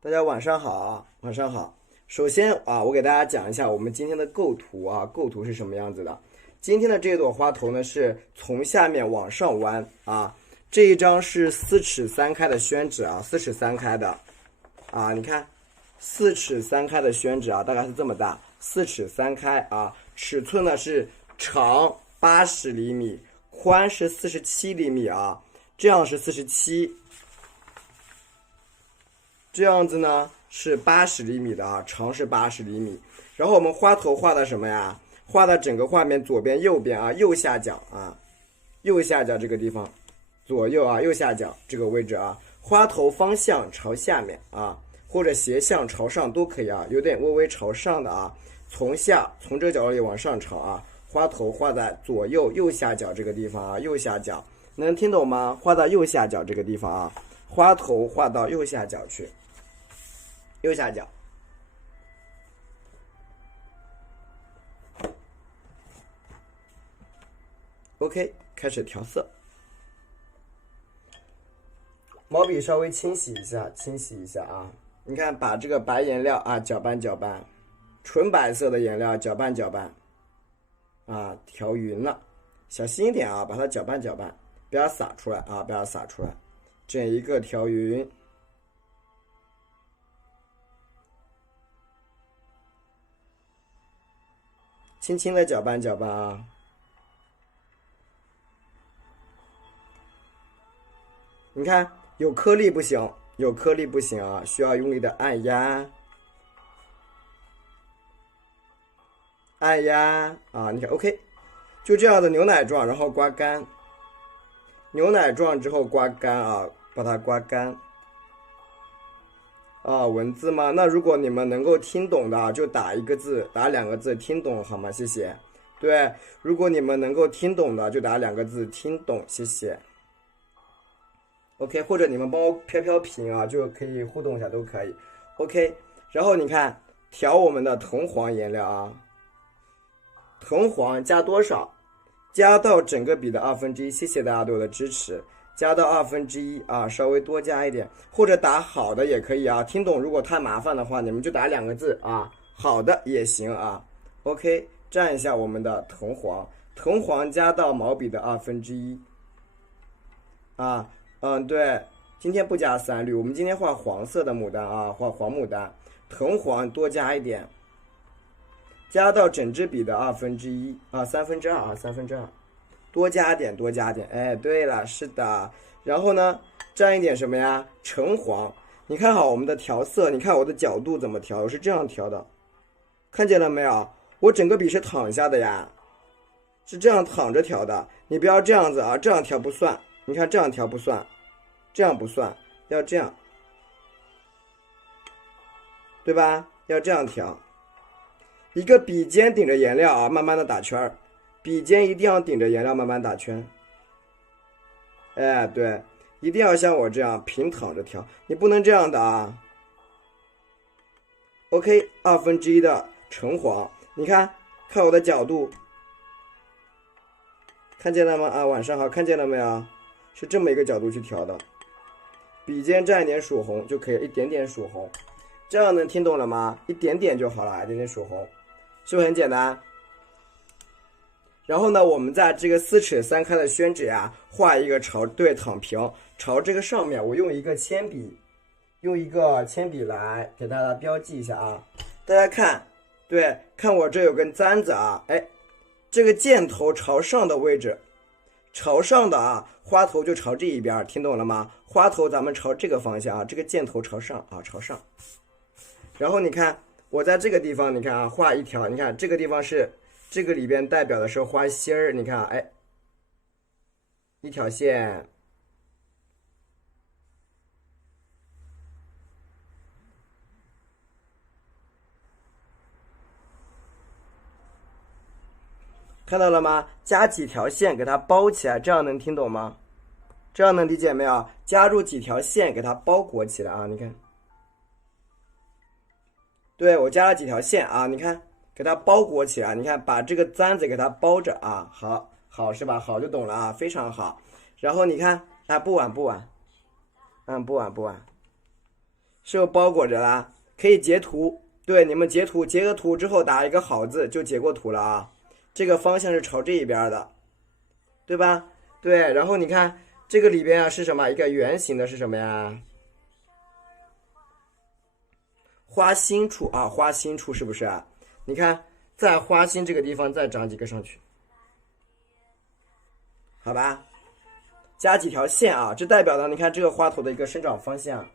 大家晚上好，晚上好。首先啊，我给大家讲一下我们今天的构图啊，构图是什么样子的。今天的这朵花头呢，是从下面往上弯啊。这一张是4尺3开的宣纸啊，4尺3开的啊，你看4尺3开的宣纸啊，大概是这么大，4尺3开啊。尺寸呢是长80厘米，宽是47厘米啊，这样是47。这样子呢是80厘米的啊，长是80厘米。然后我们花头画的什么呀？画的整个画面左边、右边啊，右下角啊，右下角这个地方，左右啊，右下角这个位置啊。花头方向朝下面啊，或者斜向朝上都可以啊，有点微微朝上的啊。从这个角度里往上朝啊，花头画在左右右下角这个地方啊，右下角能听懂吗？画到右下角这个地方啊，花头画到右下角去。右下角 OK， 开始调色。毛笔稍微清洗一下啊。你看，把这个白颜料啊搅拌搅拌，纯白色的颜料搅拌搅拌啊，调匀了。小心一点啊，把它搅拌搅拌，不要洒出来啊，不要洒出来，整一个调匀。轻轻的搅拌搅拌啊。你看有颗粒不行，有颗粒不行啊，需要用力的按压，按压啊。你看 OK， 就这样的牛奶状，然后刮干，牛奶状之后刮干啊，把它刮干。啊，文字吗？那如果你们能够听懂的，就打1个字，打2个字，听懂好吗？谢谢。对，如果你们能够听懂的，就打2个字，听懂，谢谢。OK， 或者你们帮我飘屏啊，就可以互动一下，都可以。OK， 然后你看，调我们的藤黄颜料啊，藤黄加多少？加到整个笔的1/2，谢谢大家对我的支持。加到1/2啊，稍微多加一点，或者打好的也可以啊。听懂如果太麻烦的话，你们就打2个字啊，好的也行啊。OK， 蘸一下我们的藤黄，藤黄加到毛笔的1/2啊。对，今天不加3绿，我们今天画黄色的牡丹啊，画黄牡丹，藤黄多加一点，加到整支笔的1/2啊，2/3啊，2/3。多加点，多加点。哎，对了，是的。然后呢，蘸一点什么呀？橙黄。你看好我们的调色，你看我的角度怎么调？我是这样调的，看见了没有？我整个笔是躺下的呀，是这样躺着调的。你不要这样子啊，这样调不算。你看这样调不算，这样不算，要这样，对吧？要这样调。一个笔尖顶着颜料啊，慢慢的打圈儿。笔尖一定要顶着颜料慢慢打圈。哎，对，一定要像我这样平躺着调，你不能这样的啊。OK， 1/2的橙黄，你看看我的角度，看见了吗？啊，晚上好，看见了没有？是这么一个角度去调的。笔尖蘸一点曙红就可以，一点点曙红，这样能听懂了吗？一点点就好了，一点点曙红，是不是很简单？然后呢，我们在这个4尺3开的宣纸呀，画一个对躺平，朝这个上面，我用一个铅笔来给大家标记一下啊。大家看，对，看我这有根簪子啊，哎，这个箭头朝上的位置，朝上的啊，花头就朝这一边，听懂了吗？花头咱们朝这个方向啊，这个箭头朝上啊，朝上。然后你看，我在这个地方，你看啊，画一条，你看这个地方是。这个里边代表的是花心儿，你看啊，哎，一条线，看到了吗？加几条线给它包起来，这样能听懂吗？这样能理解没有？加入几条线给它包裹起来啊，你看，对，我加了几条线啊，你看。给它包裹起来，你看，把这个簪子给它包着啊，好是吧？好就懂了啊，非常好。然后你看，啊，不晚，不晚，是不是包裹着啦？可以截图，对，你们截图，截个图之后打一个好字就截过图了啊。这个方向是朝这一边的，对吧？对，然后你看这个里边啊是什么？一个圆形的是什么呀？花心处啊，花心处是不是啊？你看在花心这个地方再长几个上去，好吧？加几条线啊，这代表了你看这个花头的一个生长方向，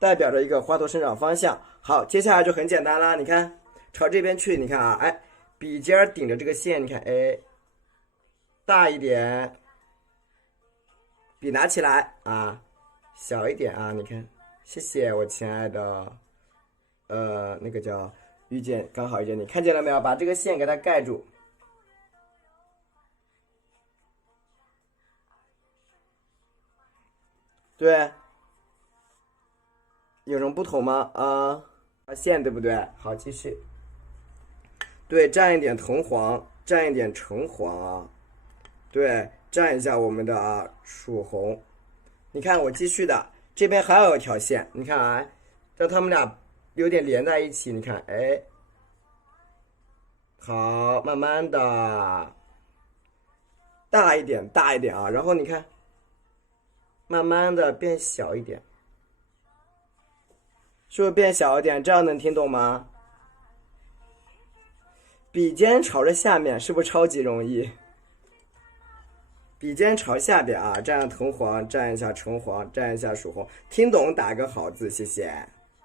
代表着一个花头生长方向。好，接下来就很简单啦，你看朝这边去，你看啊，哎，笔尖顶着这个线，你看，哎，大一点，笔拿起来啊，小一点啊，你看，谢谢我亲爱的，那个叫遇见，刚好遇见你，看见了没有？把这个线给它盖住。对，有什么不同吗？啊，线对不对？好，继续。对，蘸一点藤黄，蘸一点橙黄啊。对，蘸一下我们的曙红。你看我继续的，这边还有一条线，你看啊，让它们俩有点连在一起。你看，哎，好，慢慢的，大一点，大一点啊。然后你看，慢慢的变小一点。是不是变小一点？这样能听懂吗？笔尖朝着下面，是不是超级容易？笔尖朝下边啊，蘸上藤黄，蘸一下橙黄，蘸一下曙红。听懂打个好字，谢谢。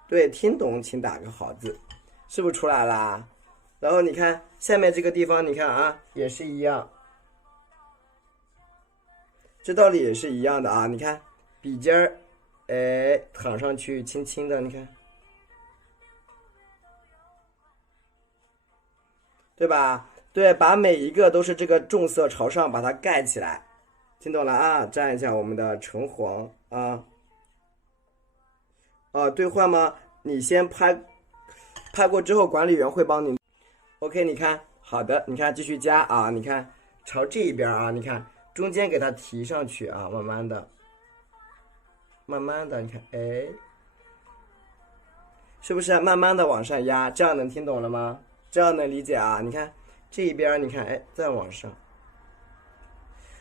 对，听懂请打个好字，是不是出来啦？然后你看下面这个地方，你看啊，也是一样。这道理也是一样的啊，你看笔尖儿，哎，躺上去，轻轻的，你看，对吧？对，把每一个都是这个重色朝上，把它盖起来，听懂了啊？蘸一下我们的橙黄啊，兑换吗？你先拍过之后，管理员会帮你。OK，你看，好的，你看继续加啊，你看朝这一边啊，你看中间给它提上去啊，慢慢的，慢慢的，你看，哎，是不是慢慢的往上压？这样能听懂了吗？这样能理解啊？你看这一边，你看，哎，再往上，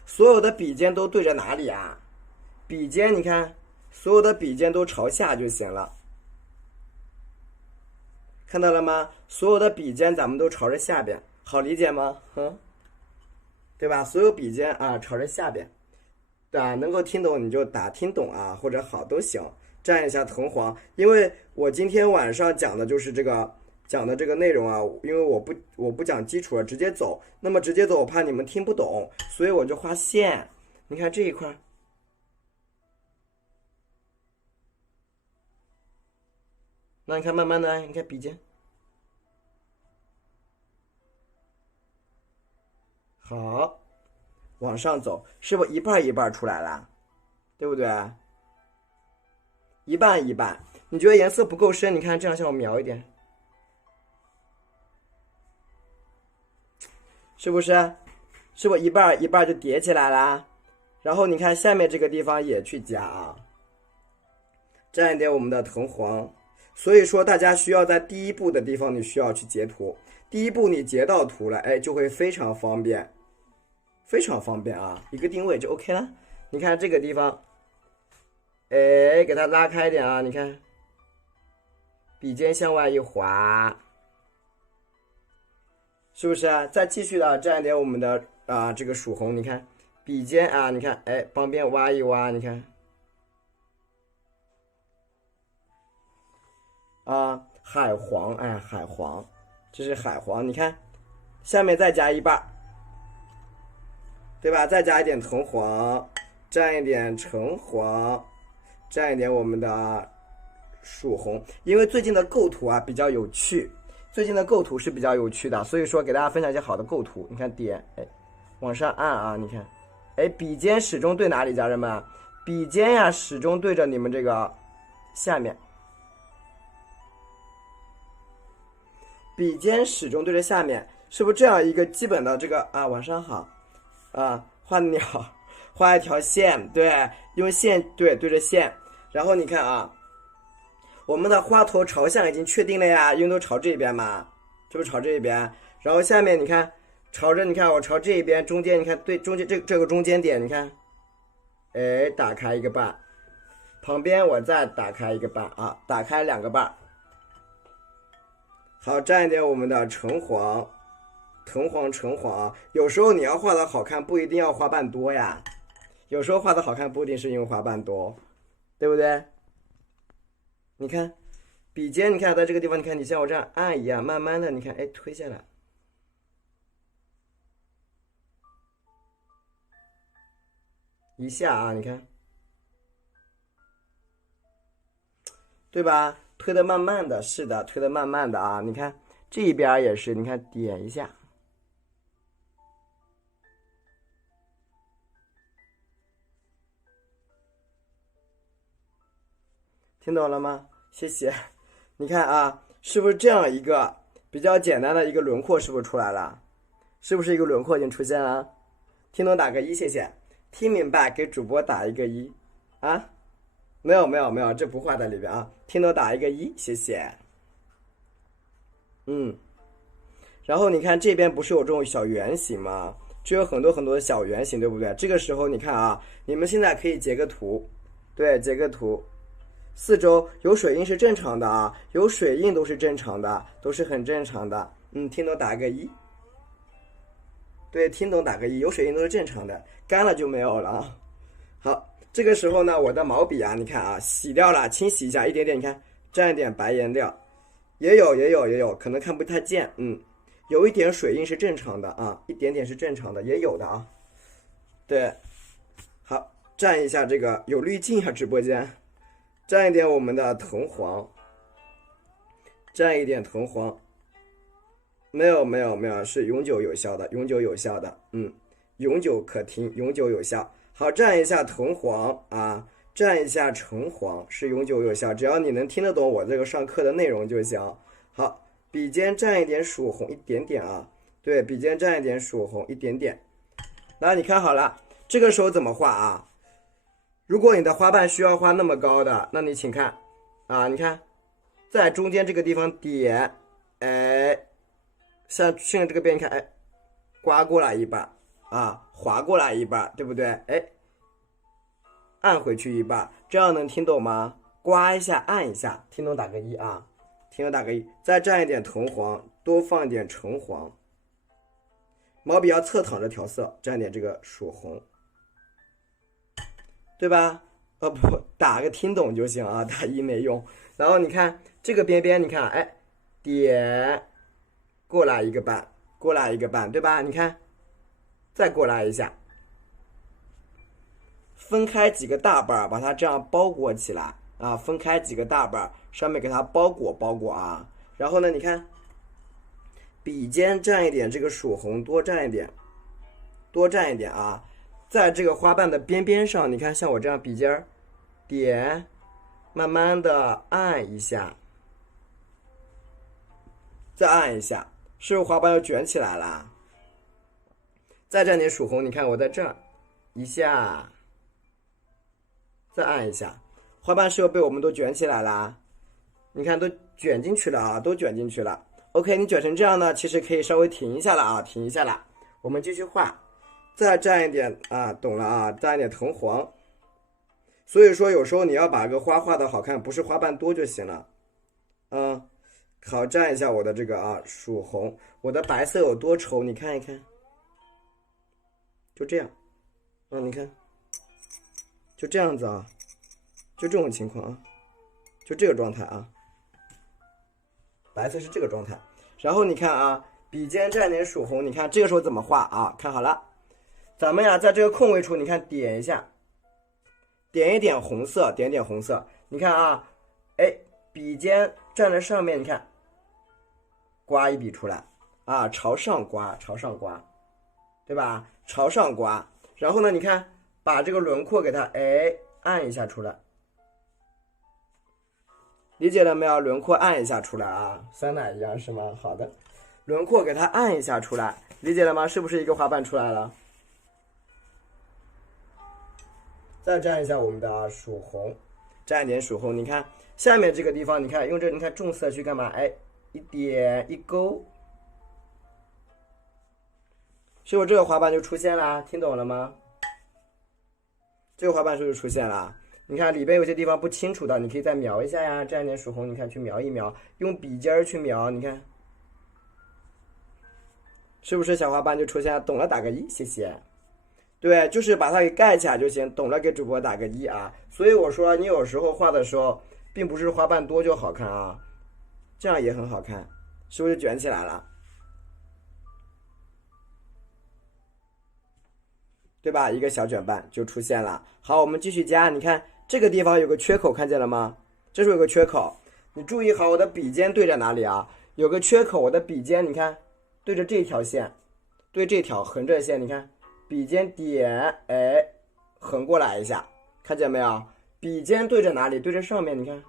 所有的笔尖都对着哪里啊？笔尖，你看，所有的笔尖都朝下就行了。看到了吗？所有的笔尖咱们都朝着下边，好理解吗？对吧？所有笔尖啊朝着下边，对吧？能够听懂你就打听懂啊，或者好都行。蘸一下藤黄，因为我今天晚上讲的就是这个讲的这个内容啊，因为我不讲基础了，直接走。那么直接走，我怕你们听不懂，所以我就画线。你看这一块，那你看慢慢的，你看笔尖。好，往上走，是不是一半一半出来了？对不对？一半一半。你觉得颜色不够深？你看这样，像我描一点，是不是？是不是一半一半就叠起来啦？然后你看下面这个地方也去加啊，蘸一点我们的藤黄。所以说大家需要在第一步的地方，你需要去截图。第一步你截到图了，哎，就会非常方便，非常方便啊！一个定位就 OK 了。你看这个地方，哎，给它拉开一点啊！你看，笔尖向外一滑，是不是啊？再继续的蘸一点我们的这个曙红，你看笔尖啊，你看，哎，旁边挖一挖，你看海黄，哎，海黄，这是海黄，你看下面再加一半，对吧？再加一点藤黄，蘸一点橙黄，蘸一点我们的曙红。因为最近的构图啊比较有趣，最近的构图是比较有趣的，所以说给大家分享一些好的构图。你看点，哎，往上按啊，你看，哎，笔尖始终对哪里，家人们？笔尖呀始终对着你们这个下面。笔尖始终对着下面，是不是这样一个基本的这个晚上好画鸟，画一条线，对，用线对着线，然后你看啊，我们的花头朝向已经确定了呀，因为都朝这边嘛，这不是朝这边。然后下面你看，朝着你看我朝这一边，中间你看对中间这个中间点，你看，哎，打开一个瓣，旁边我再打开一个瓣啊，打开2个瓣。好，蘸一点我们的橙黄，橙黄啊。有时候你要画的好看，不一定要花瓣多呀。有时候画的好看，不一定是因为花瓣多，对不对？你看，笔尖，你看在这个地方，你看你像我这样按一样，慢慢的，你看，哎，推下来，一下啊，你看，对吧？推的慢慢的，是的，推的慢慢的啊。你看这一边也是，你看点一下，听懂了吗？谢谢。你看啊，是不是这样一个比较简单的一个轮廓，是不是出来了？是不是一个轮廓已经出现了？听懂打个1，谢谢。听明白给主播打一个1啊。没有，这不画在里边啊。听懂打一个1，谢谢。然后你看这边不是有这种小圆形吗？这有很多的小圆形，对不对？这个时候你看啊，你们现在可以截个图，对，截个图。四周有水印是正常的啊，有水印都是正常的，都是很正常的。听懂打个1。对，听懂打个1，有水印都是正常的，干了就没有了啊。好。这个时候呢，我的毛笔啊，你看啊，洗掉了，清洗一下，一点点，你看沾一点白颜料，也有，可能看不太见，有一点水印是正常的啊，一点点是正常的，也有的啊。对，好，蘸一下这个有滤镜啊，直播间，蘸一点我们的藤黄，蘸一点藤黄，没有，是永久有效的，永久可听，永久有效。好，蘸一下藤黄啊，蘸一下橙黄，是永久有效。只要你能听得懂我这个上课的内容就行。好，笔尖蘸一点曙红，一点点啊。对，笔尖蘸一点曙红，一点点。那你看好了，这个时候怎么画啊？如果你的花瓣需要画那么高的，那你请看啊，你看，在中间这个地方点，哎，像顺着这个边，你看，哎，刮过来一半。啊，划过来一半，对不对？哎，按回去一半，这样能听懂吗？刮一下，按一下，听懂打个1啊，听懂打个1。再蘸一点藤黄，多放一点橙黄。毛笔要侧躺着调色，蘸点这个曙红，对吧？不，打个听懂就行啊，打1没用。然后你看这个边边，你看，哎，点过来一个半，过来一个半，对吧？你看。再过来一下，分开几个大瓣，把它这样包裹起来啊！分开几个大瓣，上面给它包裹啊！然后呢，你看，笔尖蘸一点这个曙红，多蘸一点啊！在这个花瓣的边边上，你看像我这样笔尖点，慢慢的按一下，再按一下，是不是花瓣又卷起来了？再蘸点曙红，你看我在这儿一下，再按一下，花瓣是不是被我们都卷起来了？你看都卷进去了啊，都卷进去了。OK， 你卷成这样呢，其实可以稍微停一下了啊，停一下了。我们继续画，再蘸一点啊，懂了啊，蘸一点藤黄。所以说有时候你要把个花画的好看，不是花瓣多就行了。好，蘸一下我的这个啊曙红，我的白色有多稠，你看一看。就这样，你看，就这样子啊，就这种情况啊，就这个状态啊，白色是这个状态。然后你看啊，笔尖蘸点曙红，你看这个时候怎么画啊？看好了，咱们呀在这个空位处，你看点一下，点一点红色，点点红色。你看啊，哎，笔尖蘸在上面，你看，刮一笔出来啊，朝上刮，对吧？朝上刮，然后呢，你看把这个轮廓给它按一下出来，理解了没有？轮廓按一下出来啊，酸奶一样是吗？好的，轮廓给它按一下出来，理解了吗？是不是一个花瓣出来了？再蘸一下我们的曙红，蘸一点曙红。你看下面这个地方，你看用这你看重色去干嘛？哎，一点一勾，是不是这个花瓣就出现了？听懂了吗？这个花瓣是不是出现了？你看里边有些地方不清楚的，你可以再描一下呀，蘸一点曙红，你看去描一描，用笔尖儿去描，你看是不是小花瓣就出现了？懂了打个1，谢谢。对，就是把它给盖起来就行，懂了给主播打个1啊。所以我说你有时候画的时候，并不是花瓣多就好看啊，这样也很好看，是不是卷起来了？对吧？一个小卷瓣就出现了。好，我们继续加，你看这个地方有个缺口，看见了吗？这是有个缺口，你注意好，我的笔尖对着哪里啊？有个缺口，我的笔尖你看对着这条线，对这条横着线，你看笔尖点，哎，横过来一下，看见没有？笔尖对着哪里？对着上面，你看，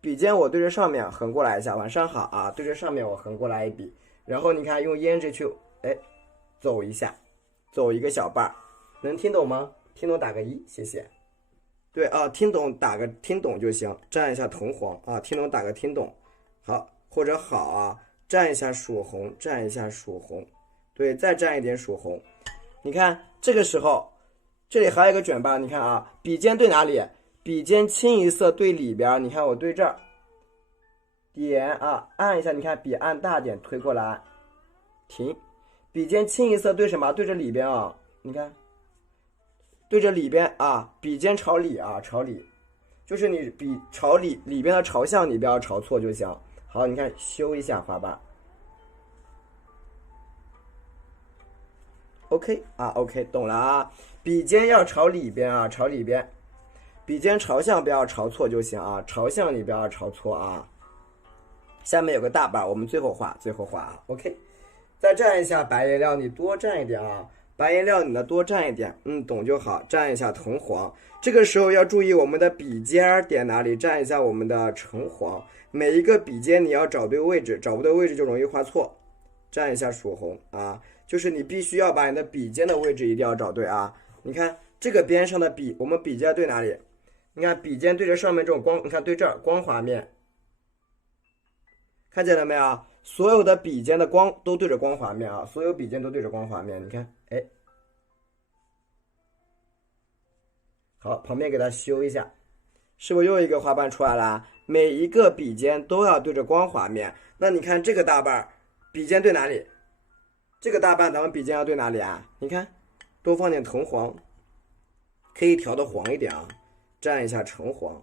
笔尖我对着上面横过来一下，往上好啊，对着上面我横过来一笔，然后你看用胭脂去，哎，走一下。走一个小瓣儿，能听懂吗？听懂打个1，谢谢。对啊，听懂打个听懂就行，蘸一下铜黄啊，听懂打个听懂，好或者好啊，蘸一下曙红，蘸一下曙红，对，再蘸一点曙红。你看这个时候，这里还有一个卷瓣，你看啊，笔尖对哪里？笔尖清一色对里边，你看我对这儿，点啊，按一下，你看笔按大点，推过来，停。笔尖清一色对什么？对着里边啊，你看，对着里边啊，笔尖朝里啊，朝里，就是你笔朝里边的朝向，你不要朝错就行。好，你看修一下花瓣 ，OK 啊 ，OK 懂了啊。笔尖要朝里边啊，朝里边，笔尖朝向不要朝错就行啊，朝向你不要朝错啊。下面有个大瓣，我们最后画啊 ，OK。再蘸一下白颜料，你多蘸一点啊！白颜料你呢多蘸一点，懂就好。蘸一下铜黄，这个时候要注意我们的笔尖点哪里，蘸一下我们的橙黄。每一个笔尖你要找对位置，找不对位置就容易画错。蘸一下曙红啊，就是你必须要把你的笔尖的位置一定要找对啊。你看这个边上的笔，我们笔尖对哪里？你看笔尖对着上面这种光，你看对这儿光滑面，看见了没有？所有的笔尖的光都对着光滑面啊，所有笔尖都对着光滑面。你看，哎，好，旁边给它修一下，是不是又一个花瓣出来了？每一个笔尖都要对着光滑面。那你看这个大瓣，笔尖对哪里？这个大瓣咱们笔尖要对哪里啊？你看，多放点铜黄，可以调的黄一点啊，蘸一下橙黄，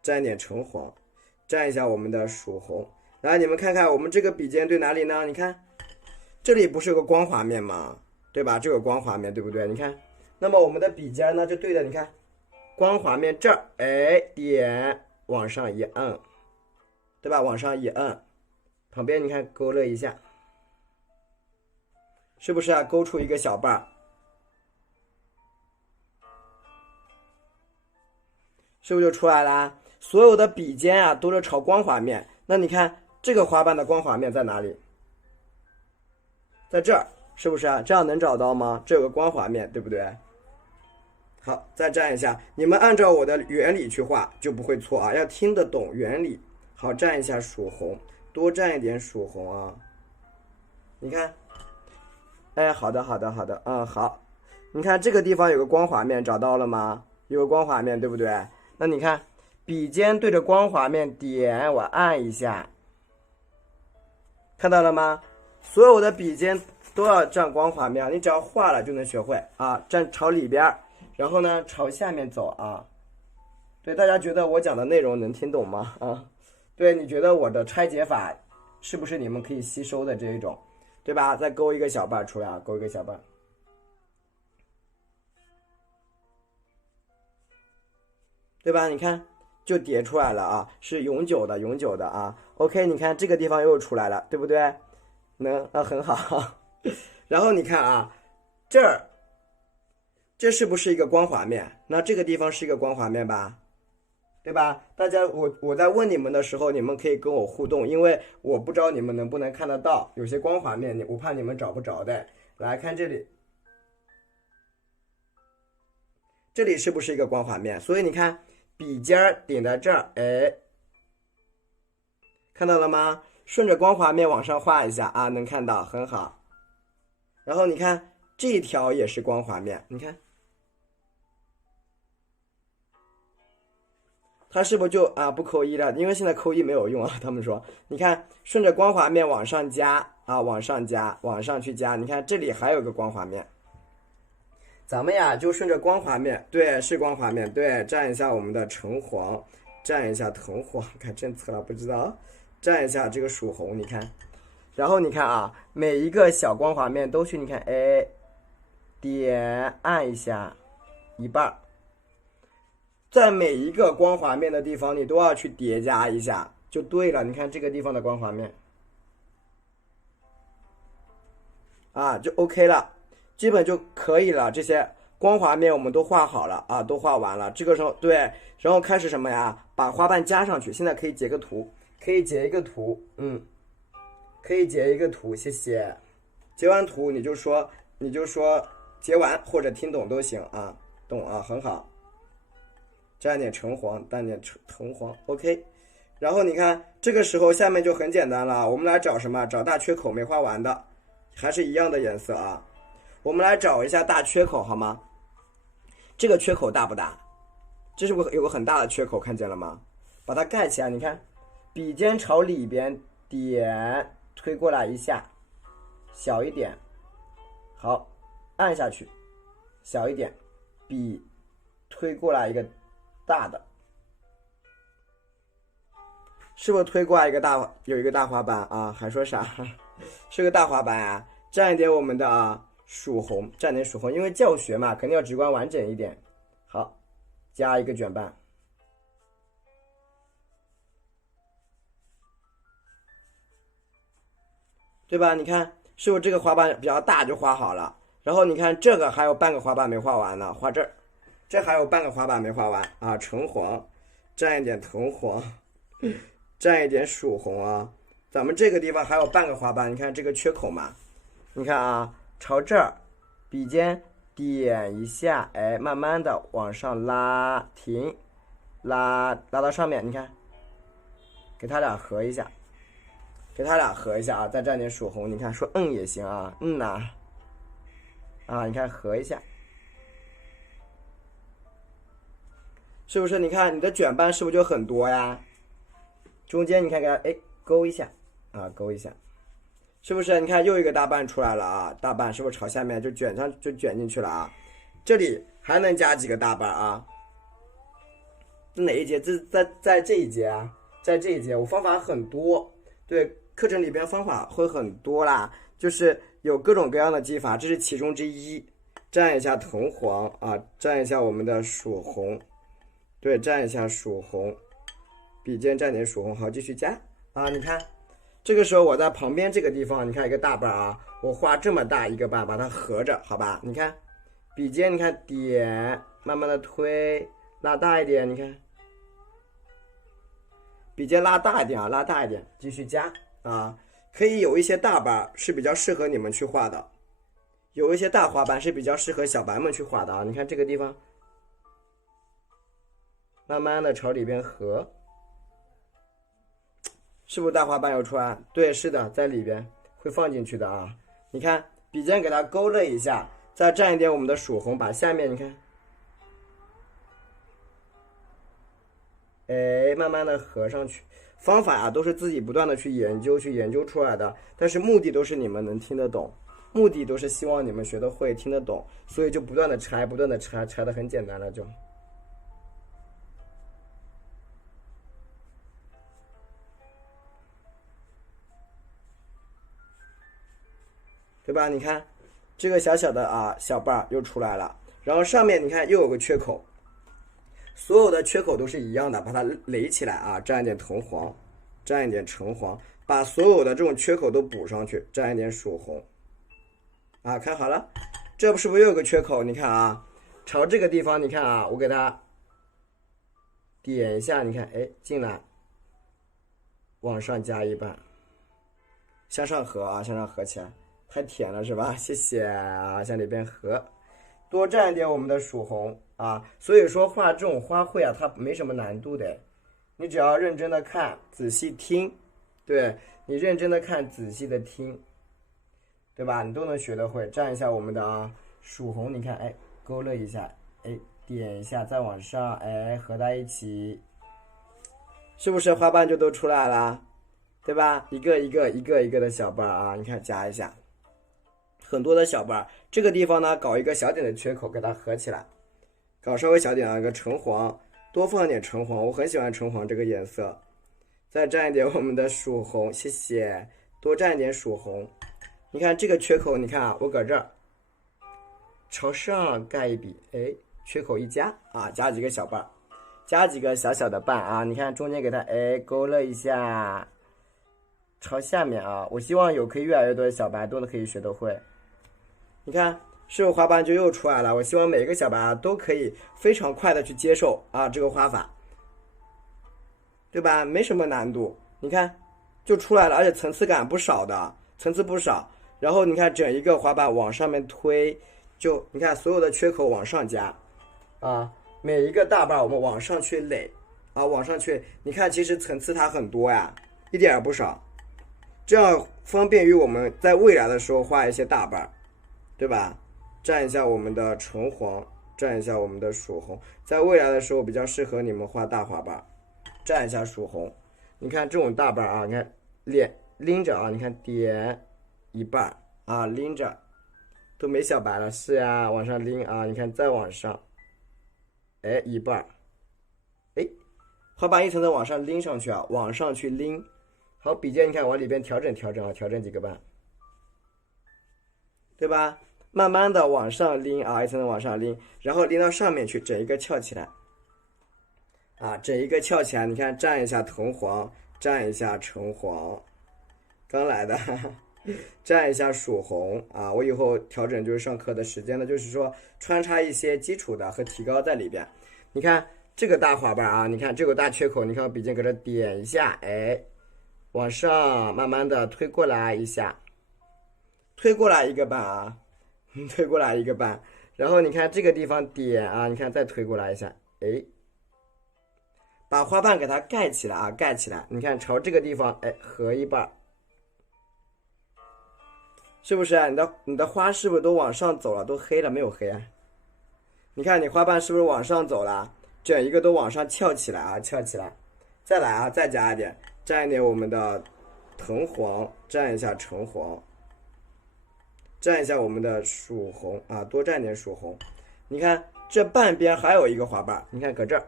蘸一点橙黄，蘸一下我们的曙红。来，你们看看我们这个笔尖对哪里呢？你看，这里不是有个光滑面吗？对吧？这个光滑面，对不对？你看，那么我们的笔尖呢，就对着你看，光滑面这儿，哎，点往上一摁，对吧？往上一摁，旁边你看勾勒一下，是不是啊？勾出一个小瓣，是不是就出来啦？所有的笔尖啊，都是朝光滑面。那你看。这个花瓣的光滑面在哪里？在这儿，是不是啊？这样能找到吗？这有个光滑面，对不对？好，再蘸一下，你们按照我的原理去画就不会错啊，要听得懂原理。好，蘸一下曙红，多蘸一点曙红啊。你看，哎，好的，好的，好的，好。你看这个地方有个光滑面，找到了吗？有个光滑面，对不对？那你看，笔尖对着光滑面点，我按一下。看到了吗？所有的笔尖都要蘸光滑面，你只要画了就能学会啊！蘸朝里边，然后呢朝下面走啊。对，大家觉得我讲的内容能听懂吗？啊，对，你觉得我的拆解法是不是你们可以吸收的这一种，对吧？再勾一个小瓣出来啊，勾一个小瓣，对吧？你看。就叠出来了啊，是永久的，永久的啊。OK， 你看这个地方又出来了，对不对？很好。然后你看啊，这是不是一个光滑面？那这个地方是一个光滑面吧？对吧？大家，我在问你们的时候，你们可以跟我互动，因为我不知道你们能不能看得到，有些光滑面，我怕你们找不着的。来看这里，这里是不是一个光滑面？所以你看笔尖儿顶在这儿，哎，看到了吗？顺着光滑面往上画一下啊，能看到，很好。然后你看这一条也是光滑面，你看它是不是就啊不扣一了？因为现在扣一没有用啊。他们说，你看顺着光滑面往上加啊，往上加，往上去加。你看这里还有个光滑面，咱们呀就顺着光滑面，对，是光滑面，对，蘸一下我们的橙黄，蘸一下藤黄，看正错了不知道，蘸一下这个曙红，你看，然后你看啊，每一个小光滑面都去，你看，哎，点按一下，一半。在每一个光滑面的地方，你都要去叠加一下，就对了。你看这个地方的光滑面，啊，就 OK 了，基本就可以了。这些光滑面我们都画好了啊，都画完了。这个时候对，然后开始什么呀？把花瓣加上去。现在可以截个图，可以截一个图，可以截一个图，谢谢。截完图你就说截完或者听懂都行啊，懂啊，很好。蘸点橙黄，淡点藤黄 ，OK。然后你看，这个时候下面就很简单了，我们来找什么？找大缺口没画完的，还是一样的颜色啊。我们来找一下大缺口好吗？这个缺口大不大？这是不是有个很大的缺口？看见了吗？把它盖起来，你看，笔尖朝里边点，推过来一下，小一点，好，按下去，小一点，笔推过来一个大的，是不是推过来有一个大滑板啊？还说啥？是个大滑板啊！蘸一点我们的曙红，蘸点曙红，因为教学嘛，肯定要直观完整一点。好，加一个卷瓣，对吧？你看，是不是这个滑板比较大就画好了？然后你看这个还有半个滑板没画完呢，画这儿。这还有半个滑板没画完啊，橙黄，蘸一点藤黄，蘸一点曙红啊。咱们这个地方还有半个滑板，你看这个缺口嘛？你看啊，朝这儿，笔尖点一下，哎，慢慢的往上拉，停，拉到上面，你看，给它俩合一下，给它俩合一下啊，再蘸点曙红，你看说也行啊，呐，啊，你看合一下。是不是？你看你的卷瓣是不是就很多呀？中间你看看，哎，勾一下啊，勾一下，是不是？你看又一个大瓣出来了啊，大瓣是不是朝下面就卷进去了啊？这里还能加几个大瓣啊？这哪一节？这在这一节啊，在这一节，我方法很多，对，课程里边方法会很多啦，就是有各种各样的技法，这是其中之一。蘸一下藤黄啊，蘸一下我们的曙红。对，蘸一下曙红，笔尖蘸点曙红，好，继续加啊！你看，这个时候我在旁边这个地方，你看一个大瓣啊，我画这么大一个瓣，把它合着，好吧？你看，笔尖你看点，慢慢的推，拉大一点，你看，笔尖拉大一点啊，拉大一点，继续加啊！可以有一些大瓣是比较适合你们去画的，有一些大滑板是比较适合小白们去画的啊！你看这个地方。慢慢的朝里边合，是不是大滑板有出来？对，是的，在里边会放进去的啊。你看，笔尖给它勾勒一下，再蘸一点我们的曙红，把下面你看，哎，慢慢的合上去。方法啊，都是自己不断的去研究出来的，但是目的都是你们能听得懂，目的都是希望你们学得会，听得懂，所以就不断的拆，拆的很简单了就。对吧？你看，这个小小的啊小瓣又出来了，然后上面你看又有个缺口，所有的缺口都是一样的，把它垒起来啊，蘸一点藤黄，蘸一点橙黄，把所有的这种缺口都补上去，蘸一点曙红，啊，看好了，这是不是又有个缺口？你看啊，朝这个地方，你看啊，我给它点一下，你看，哎，进来，往上加一半，向上合啊，向上合起来。太甜了是吧？谢谢啊，向里边合，多蘸一点我们的曙红啊。所以说画这种花卉啊，它没什么难度的，你只要认真的看，仔细听，对你认真的看，仔细的听，对吧？你都能学得会。蘸一下我们的曙红，你看，哎，勾勒一下，哎，点一下，再往上，哎，合在一起，是不是花瓣就都出来了？对吧？一个一个的小瓣啊，你看夹一下，很多的小瓣。这个地方呢，搞一个小点的缺口，给它合起来，搞稍微小点的一个橙黄，多放一点橙黄，我很喜欢橙黄这个颜色。再蘸一点我们的曙红，谢谢，多蘸一点曙红。你看这个缺口，你看啊，我搁这儿朝上盖一笔，哎，缺口一加啊，加几个小瓣，加几个小小的瓣啊，你看中间给它哎勾勒一下，朝下面啊，我希望可以越来越多的小白都可以学得会。你看，是不是花瓣就又出来了？我希望每个小白都可以非常快的去接受啊这个花法，对吧？没什么难度，你看就出来了，而且层次感不少的，层次不少。然后你看整一个花瓣往上面推，就你看所有的缺口往上加，啊，每一个大瓣我们往上去垒，啊，往上去，你看其实层次它很多呀，一点也不少，这样方便于我们在未来的时候画一些大瓣，对吧？蘸一下我们的橙黄，蘸一下我们的曙红，在未来的时候比较适合你们画大花瓣。蘸一下曙红，你看这种大瓣啊，你看拎着啊，你看点一半啊，拎着都没小白了，是呀，往上拎啊，你看再往上，哎，一半，哎，花瓣一层层往上拎上去啊，往上去拎，好，笔尖你看往里边调整调整啊，调整几个瓣，对吧？慢慢的往上拎啊，一层层往上拎，然后拎到上面去，整一个翘起来，啊，整一个翘起来，你看蘸一下藤黄，蘸一下橙黄，刚来的。蘸一下曙红啊，我以后调整就是上课的时间呢，就是说穿插一些基础的和提高在里边。你看这个大花瓣啊，你看这个大缺口，你看我笔尖搁这点一下，哎，往上慢慢的推过来一下，推过来一个瓣啊，推过来一个瓣，然后你看这个地方点啊，你看再推过来一下，哎，把花瓣给它盖起来啊，盖起来，你看朝这个地方，哎，合一半。是不是啊？你的花是不是都往上走了？都黑了没有黑啊？你看你花瓣是不是往上走了？整一个都往上翘起来啊，翘起来。再来啊，再加一点，蘸一点我们的藤黄，蘸一下橙黄，蘸一下我们的曙红啊，多蘸点曙红。你看这半边还有一个花瓣，你看搁这儿，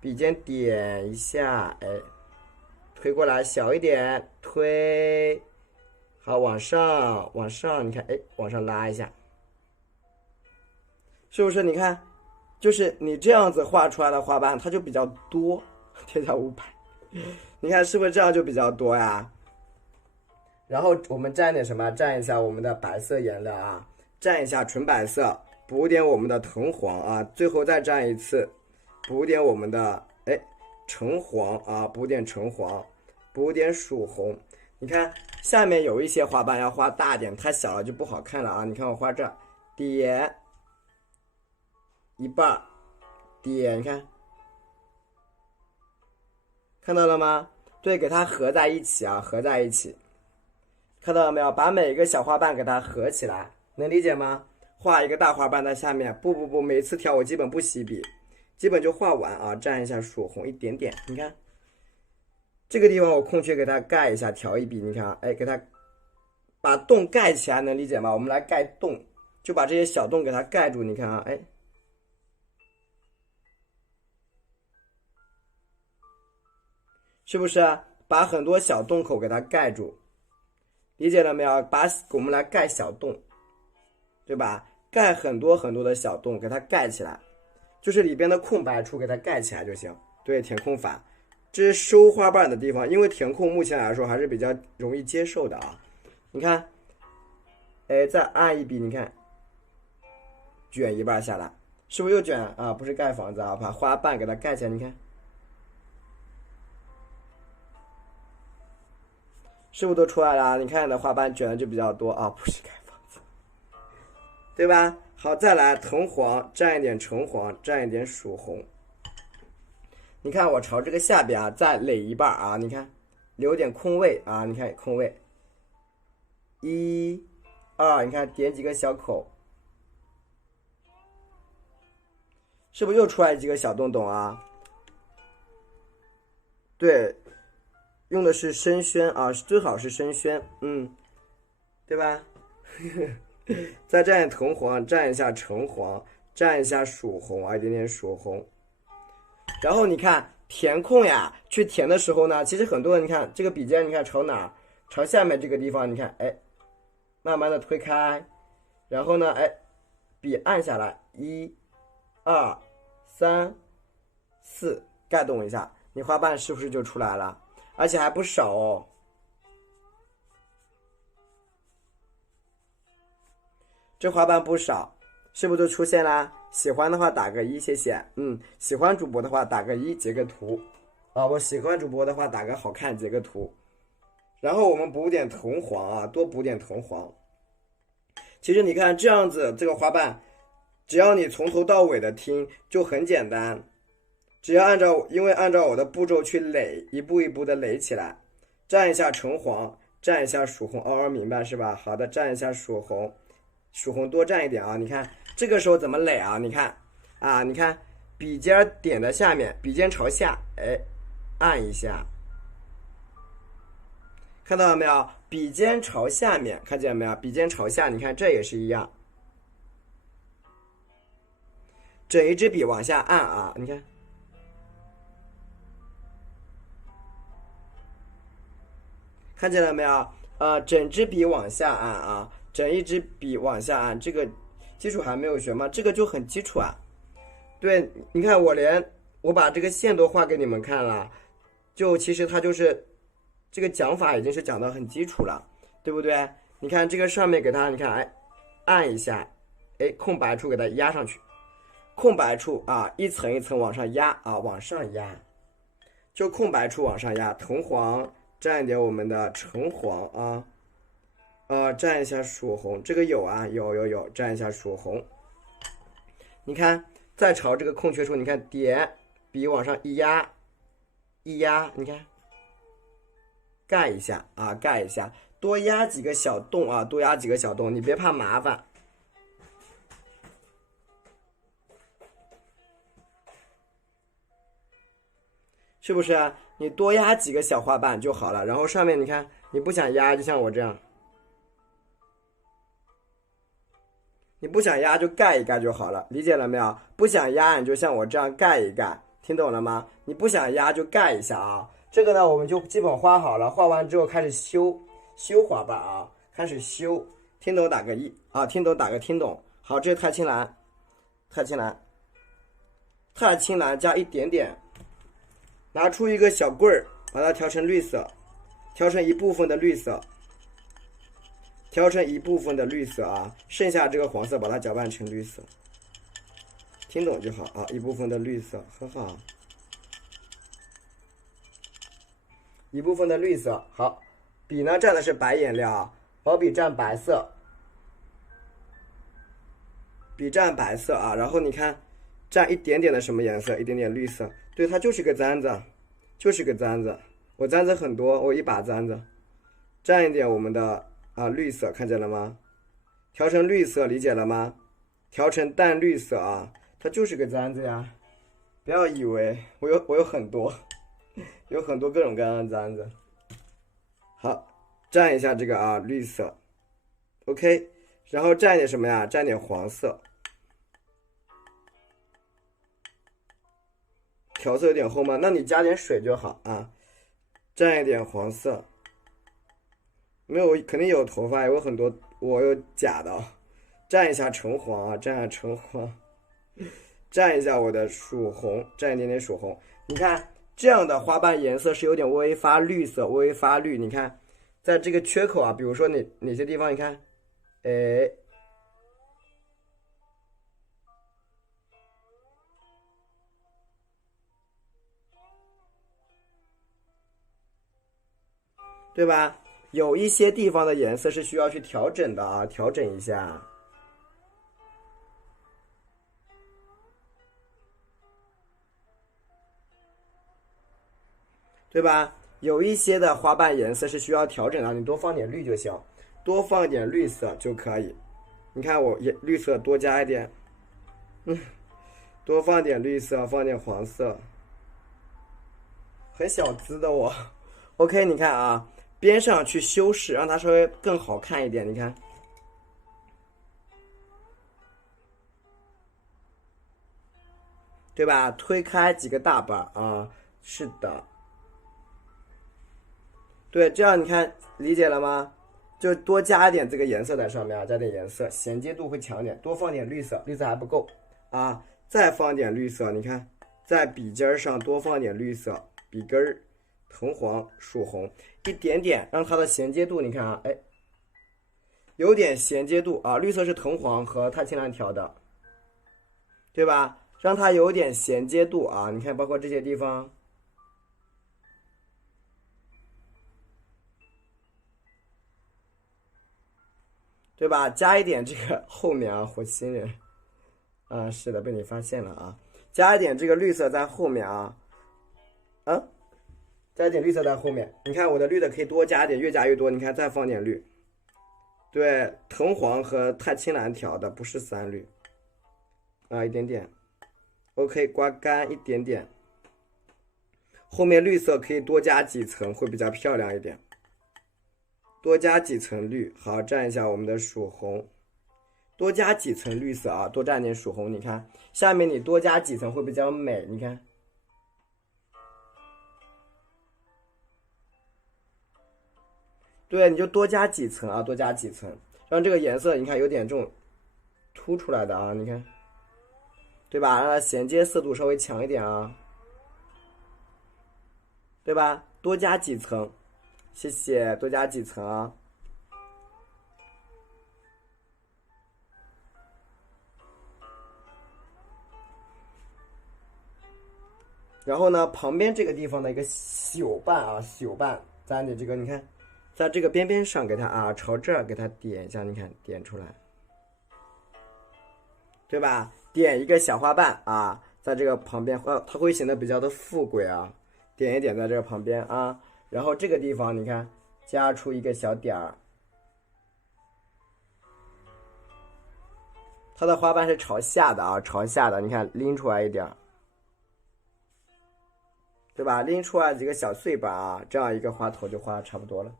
笔尖点一下，哎，推过来小一点，推。好，往上，往上，你看，哎，往上拉一下，是不是？你看，就是你这样子画出来的花瓣，它就比较多，贴条500，你看是不是这样就比较多呀？然后我们蘸点什么？蘸一下我们的白色颜料啊，蘸一下纯白色，补点我们的藤黄啊，最后再蘸一次，补点我们的橙黄啊，补点橙黄，补点曙红。你看下面有一些花瓣要画大点，太小了就不好看了啊！你看我画这，点一半，点，你看，看到了吗？对，给它合在一起啊，合在一起，看到了没有？把每一个小花瓣给它合起来，能理解吗？画一个大花瓣在下面，不，每次调我基本不洗笔，基本就画完啊，蘸一下曙红一点点，你看。这个地方我空缺给它盖一下，调一笔，你看，哎，给它把洞盖起来，能理解吗？我们来盖洞，就把这些小洞给它盖住，你看啊，哎，是不是啊？把很多小洞口给它盖住，理解了没有？我们来盖小洞，对吧？盖很多很多的小洞，给它盖起来，就是里边的空白处给它盖起来就行。对，填空法。这是收花瓣的地方，因为填空目前来说还是比较容易接受的啊。你看，哎，再按一笔，你看，卷一半下来，是不是又卷啊？不是盖房子啊，把花瓣给它盖起来，你看，是不是都出来了？你看你的花瓣卷的就比较多啊，不是盖房子，对吧？好，再来藤黄，蘸一点橙黄，蘸一点曙红。你看我朝这个下边啊，再垒一半啊，你看留点空位啊，你看空位。1、2，你看点几个小口，是不是又出来几个小洞洞啊？对，用的是生宣啊，最好是生宣，对吧？再蘸点藤黄，蘸一下橙黄，蘸一下曙红啊，一点点曙红。然后你看填空呀，去填的时候呢，其实很多人你看这个笔尖，你看朝哪？朝下面这个地方，你看，哎，慢慢的推开，然后呢，哎，笔按下来，1、2、3、4，盖动一下，你花瓣是不是就出来了？而且还不少哦。这花瓣不少，是不是就出现啦？喜欢的话打个1，谢谢。喜欢主播的话打个1，截个图。啊，我喜欢主播的话打个好看，截个图。然后我们补点藤黄啊，多补点藤黄。其实你看这样子，这个花瓣，只要你从头到尾的听，就很简单。只要按照我的步骤去垒，一步一步的垒起来。蘸一下橙黄，蘸一下曙红，明白是吧？好的，蘸一下曙红。曙红多蘸一点啊！你看这个时候怎么垒啊？你看啊，你看笔尖点在下面，笔尖朝下，哎，按一下，看到了没有？笔尖朝下面，看见没有？笔尖朝下，你看这也是一样，整一支笔往下按啊！你看，看见了没有？整支笔往下按啊！整一支笔往下按，这个基础还没有学吗？这个就很基础啊。对，你看我把这个线都画给你们看了，就其实它就是这个讲法已经是讲到很基础了，对不对？你看这个上面给它，你看哎，按一下，哎，空白处给它压上去，空白处啊，一层一层往上压啊，往上压，就空白处往上压，藤黄蘸一点我们的橙黄啊。蘸一下曙红，这个有啊，有，蘸一下曙红。你看，再朝这个空缺处，你看点笔往上一压，你看，盖一下啊，盖一下，多压几个小洞啊，多压几个小洞，你别怕麻烦。是不是啊？你多压几个小花瓣就好了。然后上面你看，你不想压，就像我这样。你不想压就盖一盖就好了，理解了没有？不想压你就像我这样盖一盖，听懂了吗？你不想压就盖一下啊。这个呢，我们就基本画好了，画完之后开始修花瓣啊，开始修。听懂打个1啊，听懂打个听懂。好，这是太青蓝，太青蓝加一点点，拿出一个小棍儿，把它调成绿色，调成一部分的绿色。调成一部分的绿色啊，剩下这个黄色把它搅拌成绿色，听懂就好啊。一部分的绿色，很好，一部分的绿色。好，笔呢蘸的是白颜料啊，毛笔蘸白色，笔蘸白色啊。然后你看，蘸一点点的什么颜色？一点点绿色。对，它就是个簪子，就是个簪子。我簪子很多，我一把簪子，蘸一点我们的。绿色看见了吗？调成绿色，理解了吗？调成淡绿色啊，它就是个簪子呀！不要以为我有很多，有很多各种各样的簪子。好，蘸一下这个啊，绿色 ，OK， 然后蘸点什么呀？蘸点黄色，调色有点厚吗？那你加点水就好啊。蘸一点黄色。没有，肯定有头发，有很多，我有假的。蘸一下橙黄啊，蘸一下橙黄，蘸一下我的曙红，蘸一点点曙红。你看这样的花瓣颜色是有点微发绿色，微发绿。你看，在这个缺口啊，比如说哪些地方，你看，哎，对吧？有一些地方的颜色是需要去调整的啊，调整一下。对吧？有一些的花瓣颜色是需要调整的，你多放点绿就行，多放点绿色就可以。你看我也绿色多加一点，多放点绿色，放点黄色，很小资的我。OK， 你看啊，边上去修饰，让它稍微更好看一点。你看，对吧？推开几个大瓣啊，是的，对，这样你看理解了吗？就多加一点这个颜色在上面啊，加点颜色，衔接度会强点。多放点绿色，绿色还不够啊，再放点绿色。你看，在笔尖上多放点绿色，笔根儿、藤黄、曙红，一点点，让它的衔接度，你看啊，哎，有点衔接度啊。绿色是藤黄和太青蓝调的，对吧？让它有点衔接度啊。你看，包括这些地方。对吧？加一点这个后面啊，火星人，啊，是的，被你发现了啊！加一点这个绿色在后面啊，啊，加一点绿色在后面。你看我的绿的可以多加点，越加越多。你看，再放点绿，对，藤黄和太青蓝调的，不是三绿啊，一点点。OK， 刮干一点点，后面绿色可以多加几层，会比较漂亮一点。多加几层绿，好，蘸一下我们的曙红，多加几层绿色啊，多蘸点曙红。你看下面你多加几层会比较美，你看，对，你就多加几层啊，多加几层，让这个颜色你看有点这种凸出来的啊，你看，对吧？让它衔接色度稍微强一点啊，对吧？多加几层。谢谢，多加几层啊。然后呢，旁边这个地方的一个朽瓣啊，朽瓣在你这个，你看，在这个边边上给它啊，朝这儿给它点一下，你看点出来，对吧？点一个小花瓣啊，在这个旁边，它会显得比较的富贵啊。点一点在这个旁边啊，然后这个地方你看。加出一个小点儿，它的花瓣是朝下的啊，朝下的，你看拎出来一点，对吧？拎出来几个小碎瓣啊，这样一个花头就画差不多了，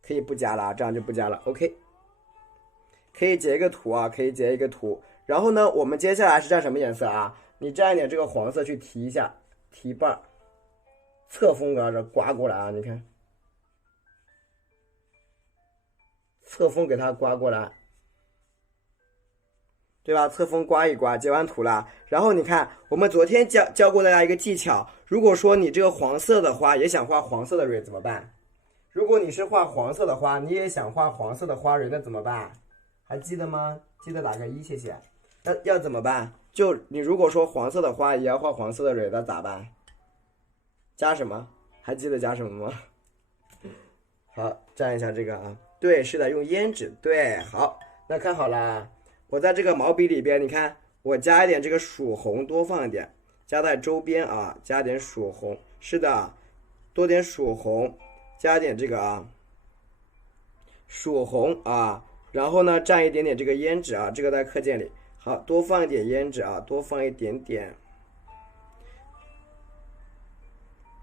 可以不加了，这样就不加了。OK， 可以截一个图啊，可以截一个图。然后呢，我们接下来是蘸什么颜色啊？你蘸一点这个黄色去提一下，提瓣，侧锋给它刮过来啊，你看。侧锋给它刮过来，对吧？侧锋刮一刮，截完图了。然后你看，我们昨天教过大家一个技巧，如果说你这个黄色的花也想画黄色的蕊怎么办？如果你是画黄色的花，你也想画黄色的花蕊，那怎么办？还记得吗？记得打个1，谢谢。要怎么办？就你如果说黄色的花也要画黄色的蕊，那咋办？加什么？还记得加什么吗？好，蘸一下这个啊。对，是的，用胭脂。对，好，那看好了，我在这个毛笔里边，你看我加一点这个曙红，多放一点，加在周边啊，加点曙红。是的，多点曙红，加点这个啊，曙红啊，然后呢蘸一点点这个胭脂啊，这个在课件里，好多放一点胭脂啊，多放一点点。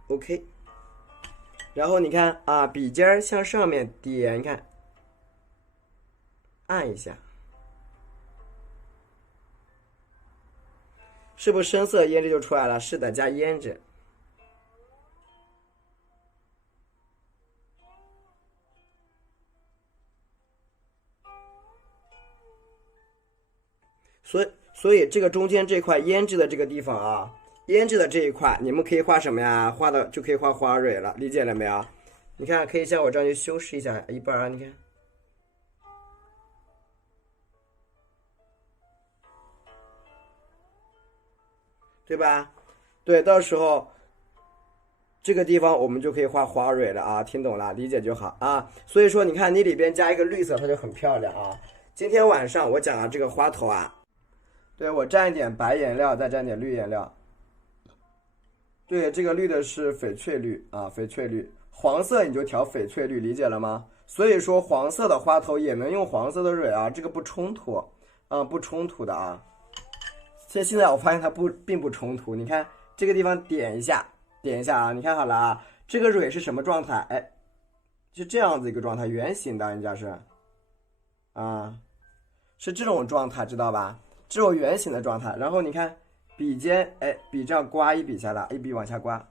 OK。然后你看啊，笔尖向上面点，你看，按一下，是不是深色胭脂就出来了？是的，加胭脂。所以这个中间这块胭脂的这个地方啊，胭脂的这一块，你们可以画什么呀？画的就可以画花蕊了，理解了没有？你看，可以像我这样去修饰一下一半啊，你看，对吧？对，到时候这个地方我们就可以画花蕊了啊，听懂了，理解就好啊。所以说，你看你里边加一个绿色，它就很漂亮啊。今天晚上我讲的这个花头啊，对，我蘸一点白颜料，再蘸点绿颜料。对，这个绿的是翡翠绿啊，翡翠绿。黄色你就调翡翠绿，理解了吗？所以说黄色的花头也能用黄色的蕊啊，这个不冲突，不冲突的啊。现在我发现它并不冲突，你看这个地方点一下啊，你看好了啊，这个蕊是什么状态？哎，是这样子一个状态，圆形的，人家是，是这种状态，知道吧？这种圆形的状态。然后你看笔尖，哎，笔这样刮一笔下来，一笔往下刮，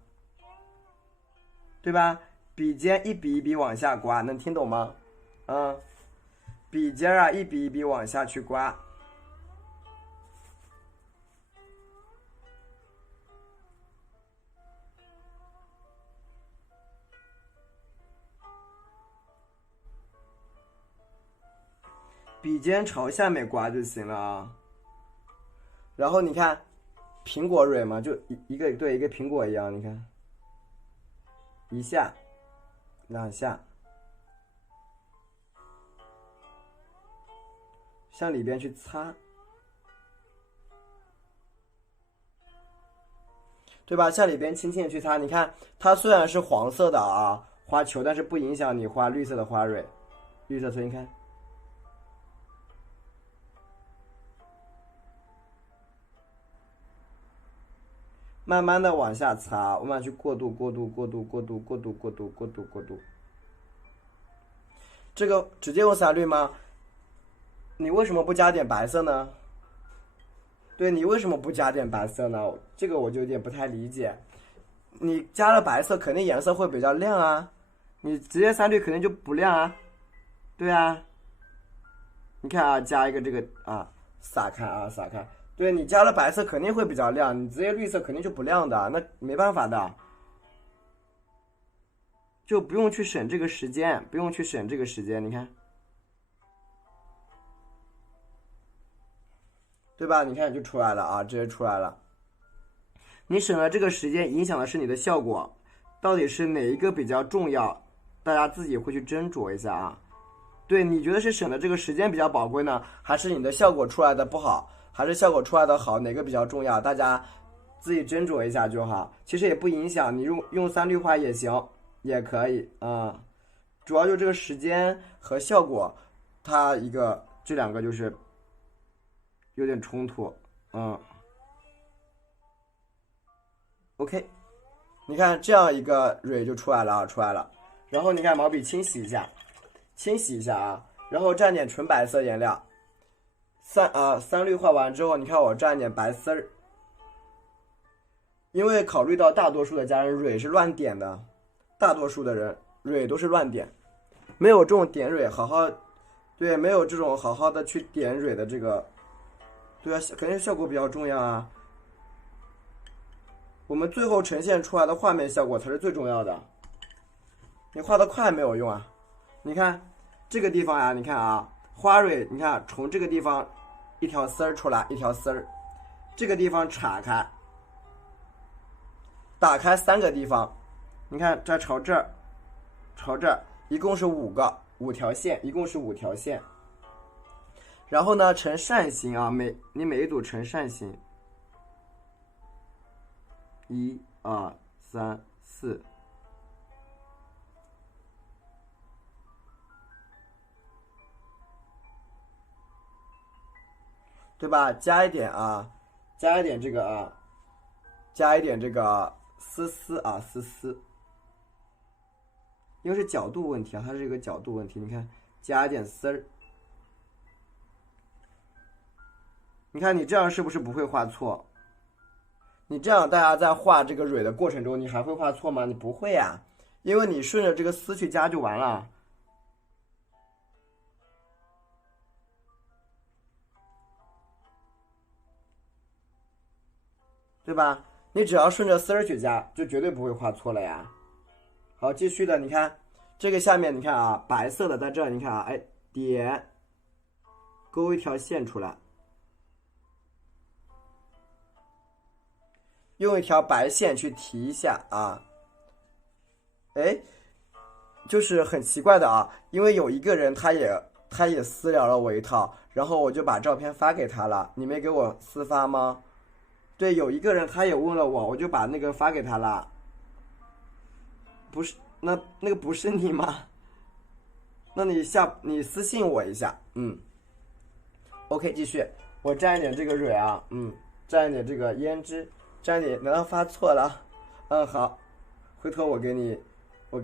对吧？笔尖一笔一笔往下刮，能听懂吗？笔尖啊，一笔一笔往下去刮。笔尖朝下面刮就行了啊。然后你看，苹果蕊嘛，就一个苹果一样，你看，一下，两下，向里边去擦，对吧？向里边轻轻的去擦。你看，它虽然是黄色的啊花球，但是不影响你画绿色的花蕊。绿色，所以你看。慢慢的往下擦，慢慢去过渡。这个直接用3绿吗？你为什么不加点白色呢？对，你为什么不加点白色呢？这个我就有点不太理解。你加了白色，肯定颜色会比较亮啊。你直接3绿肯定就不亮啊。对啊，你看啊，加一个这个啊，撒开。对，你加了白色肯定会比较亮，你直接绿色肯定就不亮的，那没办法的，就不用去省这个时间，你看，对吧？你看就出来了啊，直接出来了。你省了这个时间，影响的是你的效果，到底是哪一个比较重要？大家自己会去斟酌一下啊。对，你觉得是省的这个时间比较宝贵呢，还是你的效果出来的不好？还是效果出来的好，哪个比较重要？大家自己斟酌一下就好。其实也不影响，你用3绿画也行，也可以啊。主要就这个时间和效果，它这两个就是有点冲突。OK， 你看这样一个蕊就出来了。然后你看毛笔清洗一下啊，然后蘸点纯白色颜料。3绿画完之后，你看我蘸点白丝儿，因为考虑到大多数的家人蕊是乱点的，大多数的人蕊都是乱点，没有这种点蕊没有这种好好的去点蕊的这个，对啊，肯定效果比较重要啊。我们最后呈现出来的画面效果才是最重要的，你画的快没有用啊。你看这个地方呀，你看啊，花蕊，你看从这个地方一条丝儿出来，这个地方岔开，打开3个地方，你看这朝这儿，一共是5条线，然后呢呈扇形啊，你每一组呈扇形，1、2、3、4。对吧？加一点这个啊，加一点这个丝丝，因为是角度问题啊，它是一个角度问题。你看，加一点丝儿，你看你这样是不是不会画错？你这样大家在画这个蕊的过程中，你还会画错吗？你不会呀，因为你顺着这个丝去加就完了。对吧？你只要顺着丝儿去加，就绝对不会画错了呀。好，继续的，你看这个下面，你看啊，白色的在这儿，你看啊，哎，点，勾一条线出来，用一条白线去提一下啊。哎，就是很奇怪的啊，因为有一个人他也私聊了我一套，然后我就把照片发给他了，你没给我私发吗？对，有一个人他也问了我，我就把那个发给他了。不是，那个不是你吗？那你私信我一下。OK， 继续。我蘸一点这个蕊啊，蘸一点这个胭脂，蘸一点，难道发错了？好，回头我给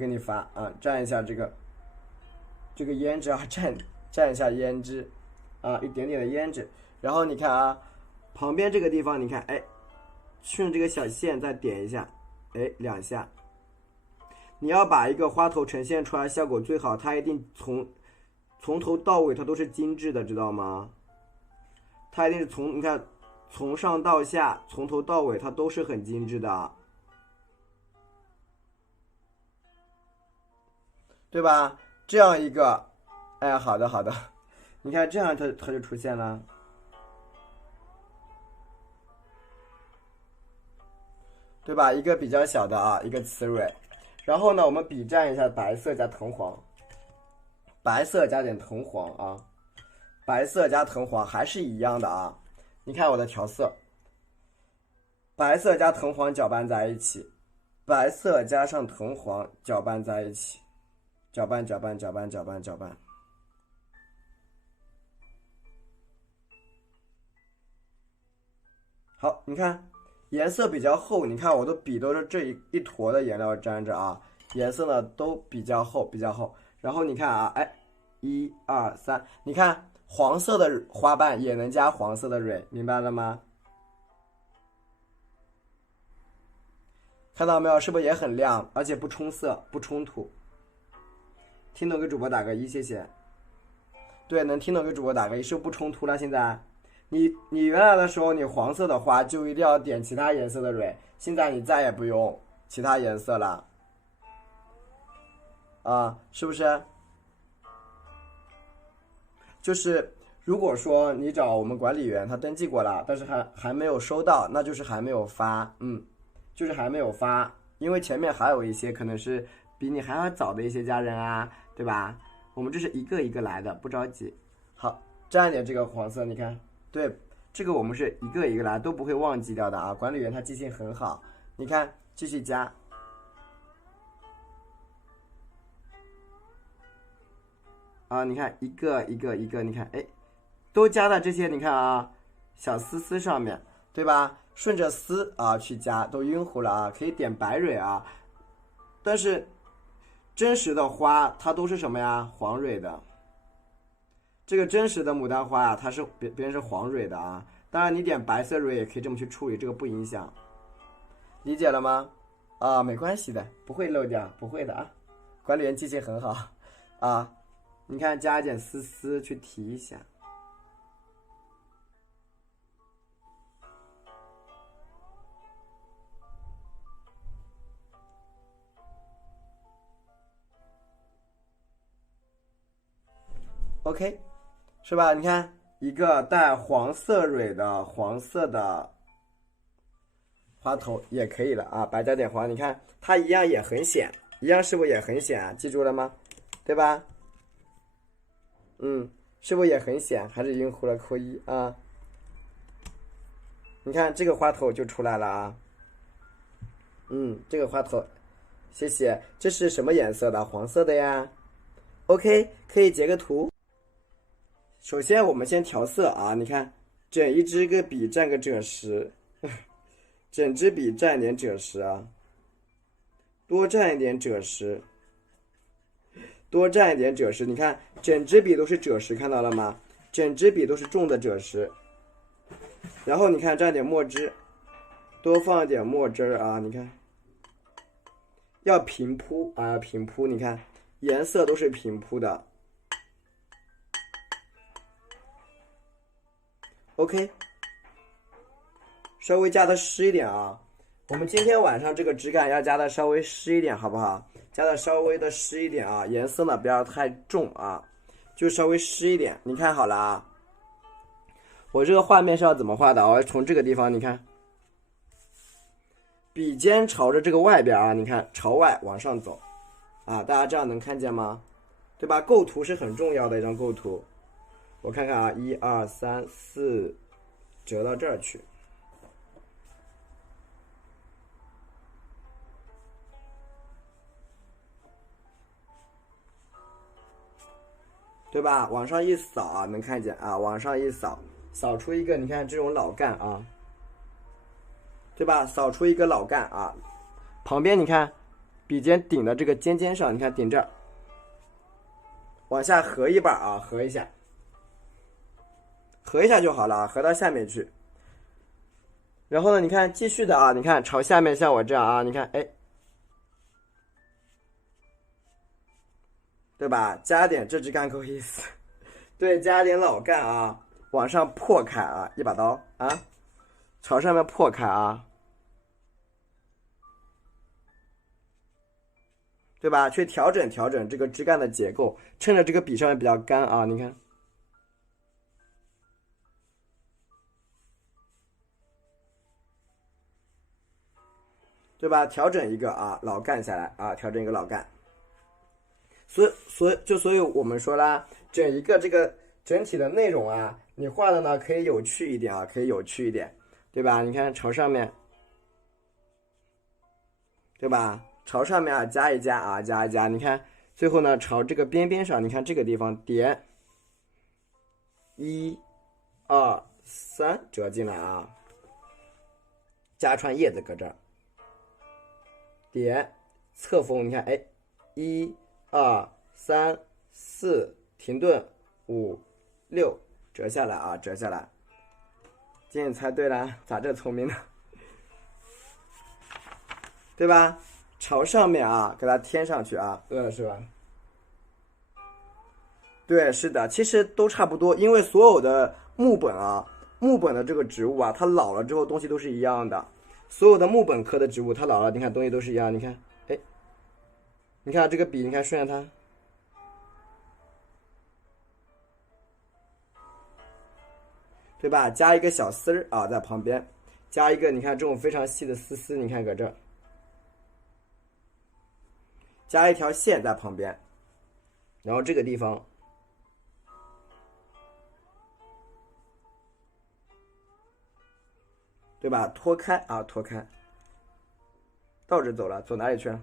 你发啊，蘸一下这个胭脂啊，蘸一下胭脂啊，一点点的胭脂。然后你看啊，旁边这个地方，你看，哎，顺着这个小线再点一下，哎，2下。你要把一个花头呈现出来效果最好，它一定从头到尾它都是精致的，知道吗？它一定是你看从上到下，从头到尾它都是很精致的，对吧？这样一个，哎，好的，你看这样它就出现了，对吧？一个比较小的啊，一个雌蕊。然后呢，我们比蘸一下白色加藤黄，白色加点藤黄啊，白色加藤黄还是一样的啊。你看我的调色，白色加藤黄搅拌在一起，白色加上藤黄搅拌在一起，搅拌。好，你看颜色比较厚，你看我的笔都是这一坨的颜料沾着啊，颜色呢都比较厚。然后你看啊，哎，1、2、3，你看黄色的花瓣也能加黄色的蕊，明白了吗？看到没有？是不是也很亮，而且不冲色不冲突？听懂给主播打个1，谢谢。对，能听懂给主播打个1，是不是不冲突了？现在你原来的时候，你黄色的花就一定要点其他颜色的蕊，现在你再也不用其他颜色了啊，是不是？就是如果说你找我们管理员，他登记过了，但是还没有收到，那就是还没有发，就是还没有发，因为前面还有一些可能是比你还要早的一些家人啊，对吧？我们这是一个一个来的，不着急。好，蘸一点这个黄色，你看，对，这个我们是一个一个来，都不会忘记掉的啊。管理员他记性很好，你看，继续加。啊，你看一个一个，你看，哎，都加在这些，你看啊，小丝丝上面，对吧？顺着丝啊去加，都晕糊了啊，可以点白蕊啊。但是真实的花它都是什么呀？黄蕊的。这个真实的牡丹花啊，它是别人是黄蕊的啊。当然你点白色蕊也可以这么去处理，这个不影响。理解了吗？啊，没关系的，不会漏掉，不会的啊。管理员记性很好啊。你看，加一点丝丝去提一下。OK， 是吧？你看一个带黄色蕊的黄色的花头也可以了啊，白加点黄，你看它一样也很显，一样是不是也很显啊？记住了吗？对吧？是不是也很显？还是晕糊了扣1啊？你看这个花头就出来了啊。这个花头，谢谢。这是什么颜色的？黄色的呀。OK， 可以截个图。首先我们先调色啊，你看，整一支个笔蘸个赭石，整支笔蘸一点赭石啊，多蘸一点赭石。多蘸一点赭石，你看整支笔都是赭石，看到了吗？整支笔都是重的赭石。然后你看蘸点墨汁，多放一点墨汁啊，你看，要平铺啊，平铺，你看颜色都是平铺的。OK， 稍微加的湿一点啊。我们今天晚上这个质感要加的稍微湿一点，好不好？加的稍微的湿一点啊，颜色呢不要太重啊，就稍微湿一点。你看好了啊，我这个画面是要怎么画的？我要从这个地方，你看，笔尖朝着这个外边啊，你看朝外往上走啊，大家这样能看见吗？对吧？构图是很重要的一张构图。我看看啊，1、2、3、4，折到这儿去。对吧？往上一扫啊，能看见啊，往上一扫，扫出一个，你看这种老干啊，对吧？扫出一个老干啊，旁边你看笔尖顶的这个尖尖上，你看顶这儿，往下合一半啊，合一下，合一下就好了啊，合到下面去。然后呢，你看继续的啊，你看朝下面像我这样啊，你看哎，对吧？加点这支干够意思，对，加点老干啊，往上破开啊，一把刀啊，朝上面破开啊，对吧？去调整调整这个枝干的结构，趁着这个笔上面比较干啊，你看，对吧？调整一个啊，老干下来啊，调整一个老干。所以我们说啦，整一个这个整体的内容啊，你画的呢可以有趣一点啊，可以有趣一点，对吧？你看朝上面，对吧？朝上面啊加一加啊，加一加，你看最后呢朝这个边边上，你看这个地方点1、2、3折进来啊，加串叶子搁这儿，点侧锋，你看哎，1、2、3、4停顿，5、6折下来啊，折下来。今天你猜对了，咋这聪明呢？对吧？朝上面啊，给它添上去啊，饿了是吧？对，是的，其实都差不多，因为所有的木本啊，木本的这个植物啊，它老了之后东西都是一样的。所有的木本科的植物，它老了，你看东西都是一样。你看，哎，你看这个笔，你看顺着它，对吧？加一个小丝儿啊，在旁边，加一个你看这种非常细的丝丝，你看搁这儿，加一条线在旁边，然后这个地方，对吧？拖开啊，拖开，倒着走了，走哪里去了？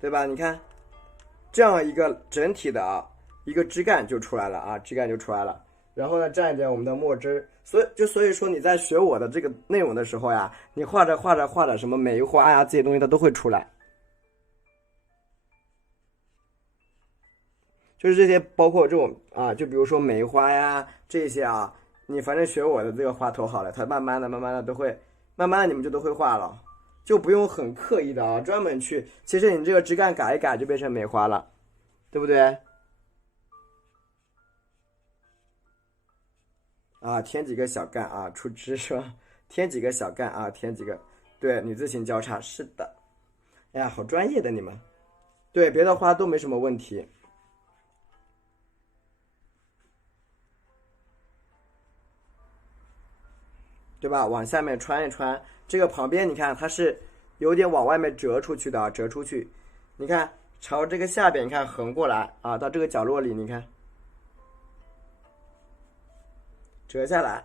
对吧？你看，这样一个整体的啊，一个枝干就出来了啊，枝干就出来了。然后呢，蘸一点我们的墨汁，所以说你在学我的这个内容的时候呀，你画着什么梅花呀这些东西它都会出来，就是这些包括这种啊，就比如说梅花呀这些啊，你反正学我的这个画头好了，它慢慢的都会，慢慢的你们就都会画了，就不用很刻意的啊，专门去，其实你这个枝干改一改就变成梅花了，对不对？啊，添几个小干啊，出枝是吧？添几个小干啊，添几个，对，女字形交叉，是的。哎呀，好专业的你们，对，别的花都没什么问题，对吧？往下面穿一穿，这个旁边你看它是有点往外面折出去的啊，折出去。你看朝这个下边，你看横过来啊，到这个角落里，你看折下来，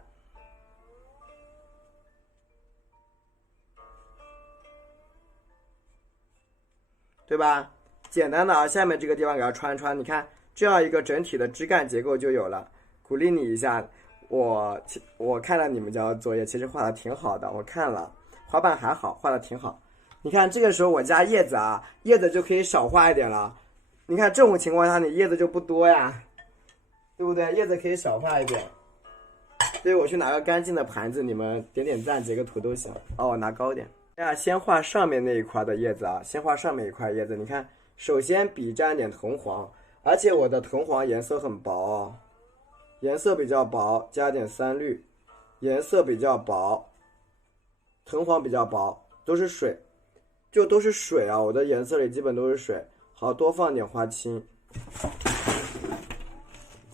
对吧？简单的啊，下面这个地方给它穿一穿，你看这样一个整体的枝干结构就有了。鼓励你一下，我看了你们家的作业，其实画的挺好的，我看了，花瓣还好，画的挺好。你看这个时候我加叶子啊，叶子就可以少画一点了。你看这种情况下，你叶子就不多呀，对不对？叶子可以少画一点。对，我去拿个干净的盘子，你们点点赞，截个图都行。哦，我拿高点。先画上面那一块的叶子啊，先画上面一块叶子。你看，首先笔沾点藤黄，而且我的藤黄颜色很薄哦，颜色比较薄，加点3绿，颜色比较薄，藤黄比较薄，都是水，就都是水啊，我的颜色里基本都是水。好，多放点花青。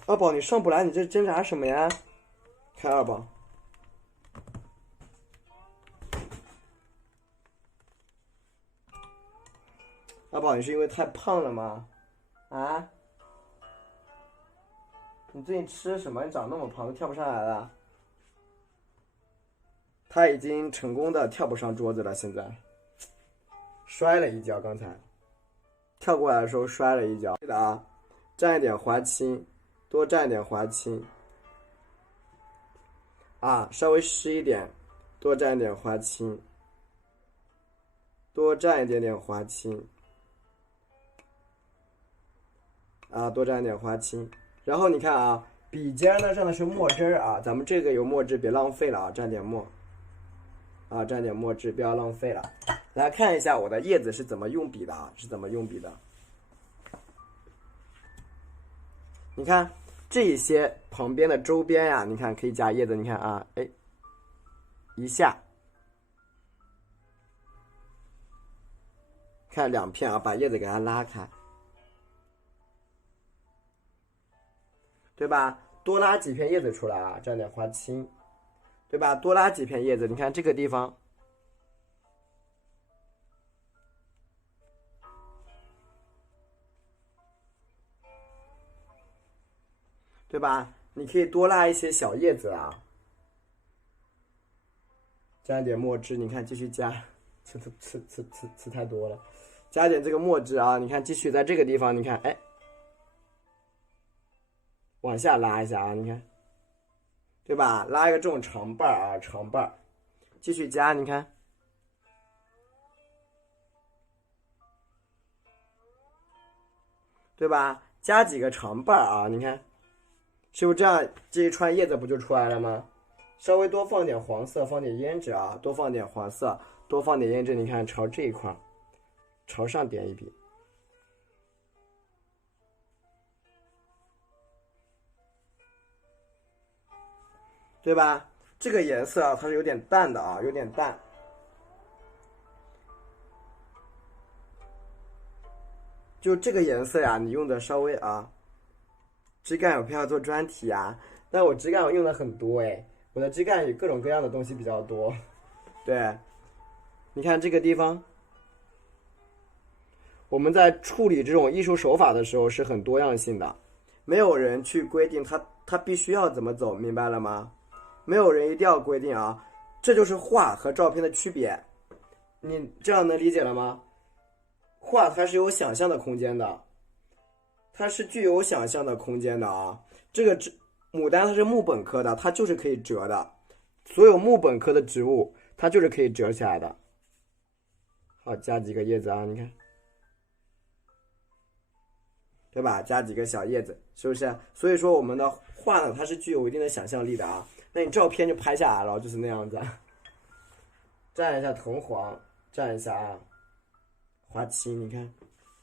二宝，你上不来，你这挣扎什么呀？看二宝。二宝，你是因为太胖了吗？啊？你最近吃什么？你长那么胖，都跳不上来了。他已经成功的跳不上桌子了，现在摔了一跤，刚才。跳过来的时候摔了一跤。记得啊，蘸一点花青，多蘸一点花青。啊，稍微湿一点，多蘸一点花青，多蘸一点点花青。啊，多蘸一点花青。然后你看啊，笔尖呢蘸的是墨汁儿啊，咱们这个有墨汁，别浪费了啊，蘸点墨。啊，蘸点墨汁，不要浪费了。来看一下我的叶子是怎么用笔的啊，是怎么用笔的。你看这一些旁边的周边呀，你看可以加叶子，你看啊，哎，一下，看2片啊，把叶子给它拉开，对吧？多拉几片叶子出来啊，蘸点花青，对吧？多拉几片叶子，你看这个地方。对吧？你可以多拉一些小叶子啊，加一点墨汁，你看继续加，吃太多了，加点这个墨汁啊，你看继续在这个地方，你看，哎，往下拉一下啊，你看，对吧？拉一个这种长瓣啊，长瓣，继续加，你看，对吧？加几个长瓣啊，你看。是不是这样？这一串叶子不就出来了吗？稍微多放点黄色，放点胭脂啊，多放点黄色，多放点胭脂。你看，朝这一块，朝上点一笔，对吧？这个颜色啊，它是有点淡的啊，有点淡。就这个颜色呀，你用的稍微啊。枝干有必要做专题啊？但我枝干我用的很多哎，我的枝干有各种各样的东西比较多。对，你看这个地方，我们在处理这种艺术手法的时候是很多样性的，没有人去规定它必须要怎么走，明白了吗？没有人一定要规定啊，这就是画和照片的区别。你这样能理解了吗？画它是有想象的空间的。它是具有想象的空间的啊，这个牡丹它是木本科的，它就是可以折的，所有木本科的植物它就是可以折起来的。好，加几个叶子啊，你看，对吧？加几个小叶子，是不是？所以说我们的画呢，它是具有一定的想象力的啊。那你照片就拍下来了，就是那样子。蘸一下藤黄，蘸一下啊，花青，你看，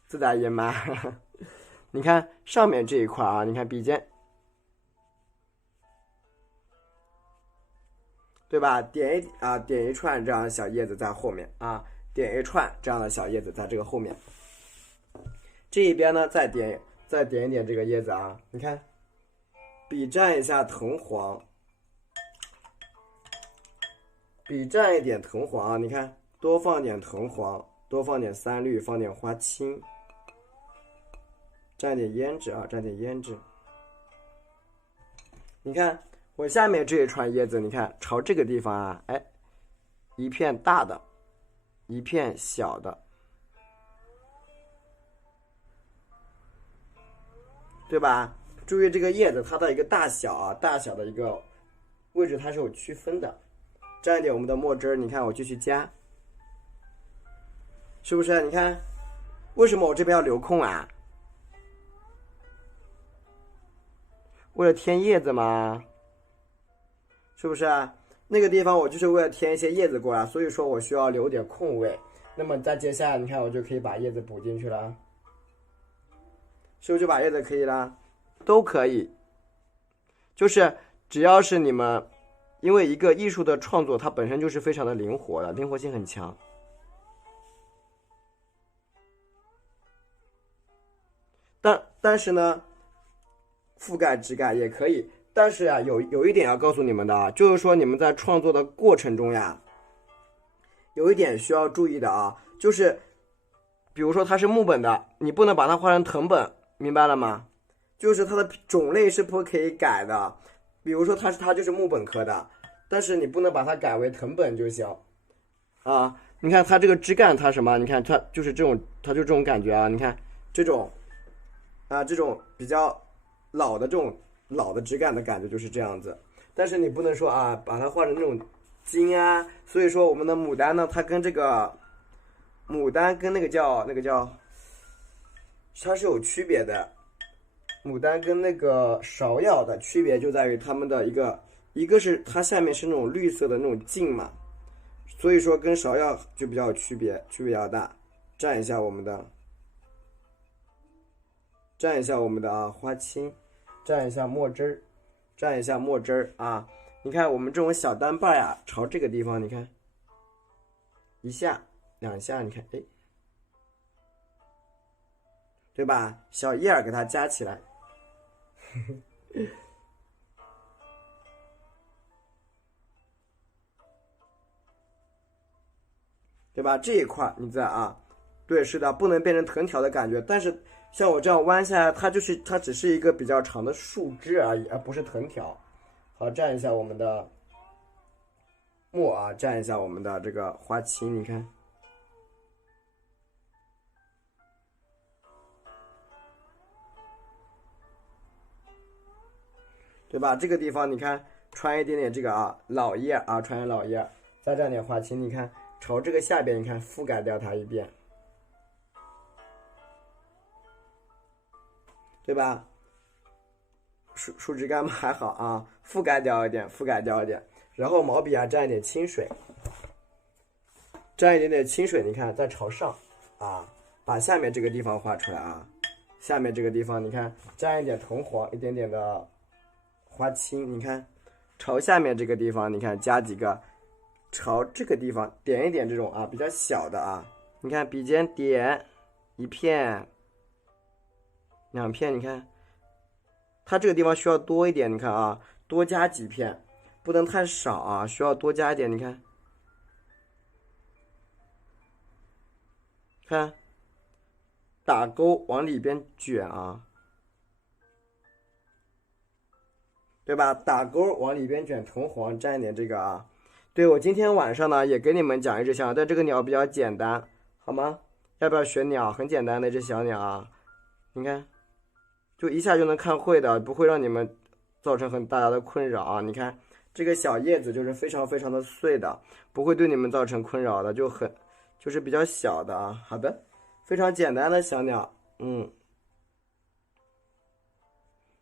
自打野马。你看上面这一块啊，你看笔尖，对吧？点一串这样的小叶子在后面啊，点一串这样的小叶子在这个后面。这一边呢，再点一点这个叶子啊，你看，笔蘸一下藤黄，笔蘸一点藤黄啊，你看，多放点藤黄，多放点3绿，放点花青。蘸点胭脂啊，蘸点胭脂。你看我下面这一串叶子，你看朝这个地方啊，哎，一片大的，一片小的，对吧？注意这个叶子它的一个大小啊，大小的一个位置它是有区分的。蘸一点我们的墨汁，你看我继续加，是不是？你看，为什么我这边要留空啊？为了添叶子嘛，是不是啊？那个地方我就是为了添一些叶子过来，所以说我需要留点空位。那么再接下来，你看我就可以把叶子补进去了，是不是就把叶子可以了？都可以，就是只要是你们，因为一个艺术的创作，它本身就是非常的灵活的，灵活性很强。但是呢。覆盖枝干也可以，但是啊，有一点要告诉你们的啊，就是说你们在创作的过程中呀，有一点需要注意的啊，就是比如说它是木本的，你不能把它画成藤本，明白了吗？就是它的种类是不可以改的，比如说它就是木本科的，但是你不能把它改为藤本就行啊。你看它这个枝干，它什么？你看它就是这种，它就这种感觉啊。你看这种啊，这种比较老的这种老的枝干的感觉就是这样子。但是你不能说啊，把它画成那种茎啊。所以说我们的牡丹呢，它跟这个牡丹跟那个叫它是有区别的。牡丹跟那个芍药的区别就在于它们的一个是它下面是那种绿色的那种茎嘛，所以说跟芍药就比较有区别比较大。蘸一下我们的花青，蘸一下墨汁啊。你看我们这种小单瓣呀，朝这个地方，你看一下两下，你看哎，对吧？小叶儿给它夹起来。对吧？这一块你在啊，对，是的，不能变成藤条的感觉。但是像我这样弯下来，它只是一个比较长的树枝而已，而不是藤条。好，蘸一下我们的墨啊，蘸一下我们的这个花青，你看，对吧？这个地方你看，穿一点点这个啊老叶啊，穿老叶，再蘸点花青，你看朝这个下边，你看覆盖掉它一遍。对吧？树枝干嘛还好啊，覆盖掉一点，然后毛笔啊蘸一点清水，蘸一点点清水，你看再朝上啊，把下面这个地方画出来啊。下面这个地方你看蘸一点藤黄，一点点的花青，你看朝下面这个地方，你看加几个，朝这个地方点一点这种啊比较小的啊，你看笔尖点一片。两片，你看，它这个地方需要多一点，你看啊，多加几片，不能太少啊，需要多加一点，你看，看，打勾往里边卷啊，对吧？打勾往里边卷，藤黄蘸一点这个啊。对，我今天晚上呢也给你们讲一只小鸟，但这个鸟比较简单，好吗？要不要学鸟？很简单的一只小鸟啊，你看。就一下就能看会的，不会让你们造成很大的困扰啊！你看这个小叶子就是非常非常的碎的，不会对你们造成困扰的，就是比较小的啊。好的，非常简单的小鸟，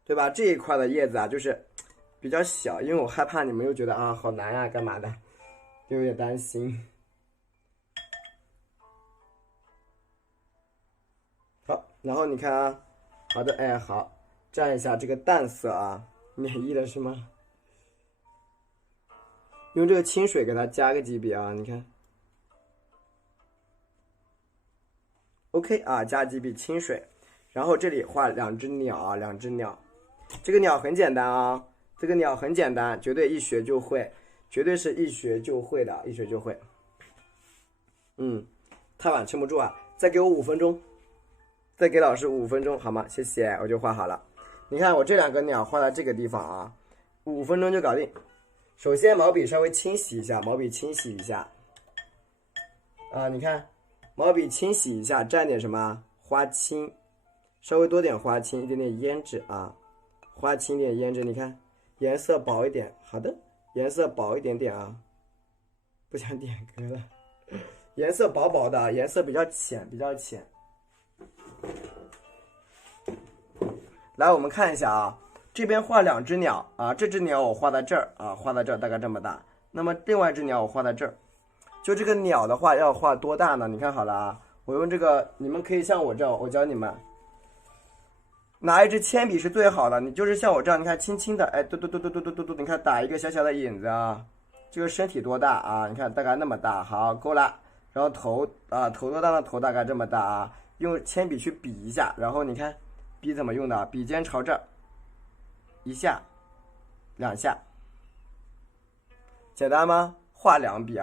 对吧？这一块的叶子啊，就是比较小，因为我害怕你们又觉得啊好难啊，干嘛的，就有点担心。好，然后你看啊。好的，哎，好，蘸一下这个淡色啊，免疫的是吗？用这个清水给它加个几笔啊，你看 ，OK 啊，加几笔清水，然后这里画两只鸟啊，这个鸟很简单啊，绝对一学就会，绝对是一学就会的，一学就会。太晚撑不住啊，再给我5分钟。再给老师5分钟好吗？谢谢，我就画好了。你看我这两个鸟画在这个地方啊，5分钟就搞定。首先毛笔稍微清洗一下，啊，你看毛笔清洗一下，蘸点什么花青，稍微多点花青，一点点胭脂啊，花青点胭脂，你看颜色薄一点，好的，颜色薄一点点啊，不想点歌了，颜色薄薄的，颜色比较浅。来，我们看一下啊，这边画两只鸟啊，这只鸟我画在这儿啊，大概这么大。那么另外一只鸟我画在这儿，就这个鸟的话要画多大呢？你看好了啊，我用这个，你们可以像我这样，我教你们，拿一支铅笔是最好的。你就是像我这样，你看轻轻的，哎，嘟，你看打一个小小的影子啊。这个身体多大啊？你看大概那么大，好，够了。然后头多大呢？头大概这么大啊。用铅笔去比一下，然后你看笔怎么用的？笔尖朝这儿，一下两下，简单吗？画两笔。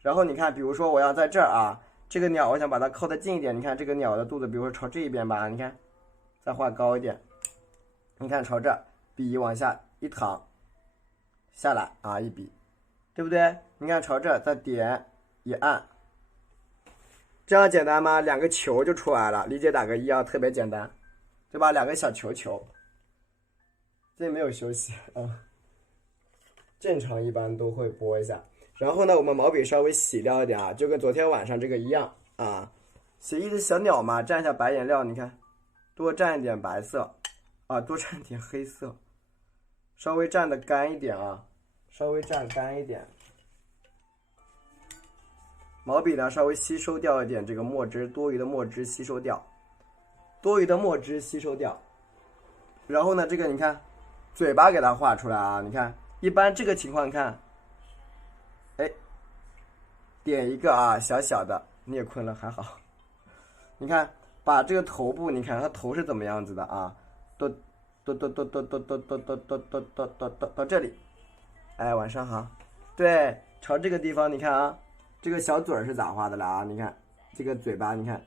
然后你看，比如说我要在这儿啊，这个鸟我想把它靠得近一点，你看这个鸟的肚子，比如说朝这一边吧，你看再画高一点，你看朝这儿，笔往下一躺下来啊，一笔，对不对？你看朝这儿再点一按，这样简单吗？两个球就出来了，理解打个1啊，特别简单，对吧？两个小球球，这没有休息啊，正常一般都会拨一下。然后呢，我们毛笔稍微洗掉一点啊，就跟昨天晚上这个一样啊。写一只小鸟嘛，蘸一下白颜料，你看，多蘸一点白色啊，多蘸一点黑色，稍微蘸的干一点啊，稍微蘸干一点。毛笔呢，稍微吸收掉一点这个墨汁，多余的墨汁吸收掉，多余的墨汁吸收掉。然后呢，这个你看，嘴巴给它画出来啊，你看，一般这个情况看，哎，点一个啊，小小的，你也困了还好。你看，把这个头部，你看它头是怎么样子的啊？到这里，哎，晚上好。对，朝这个地方，你看啊，这个小嘴是咋画的了啊？你看这个嘴巴，你看。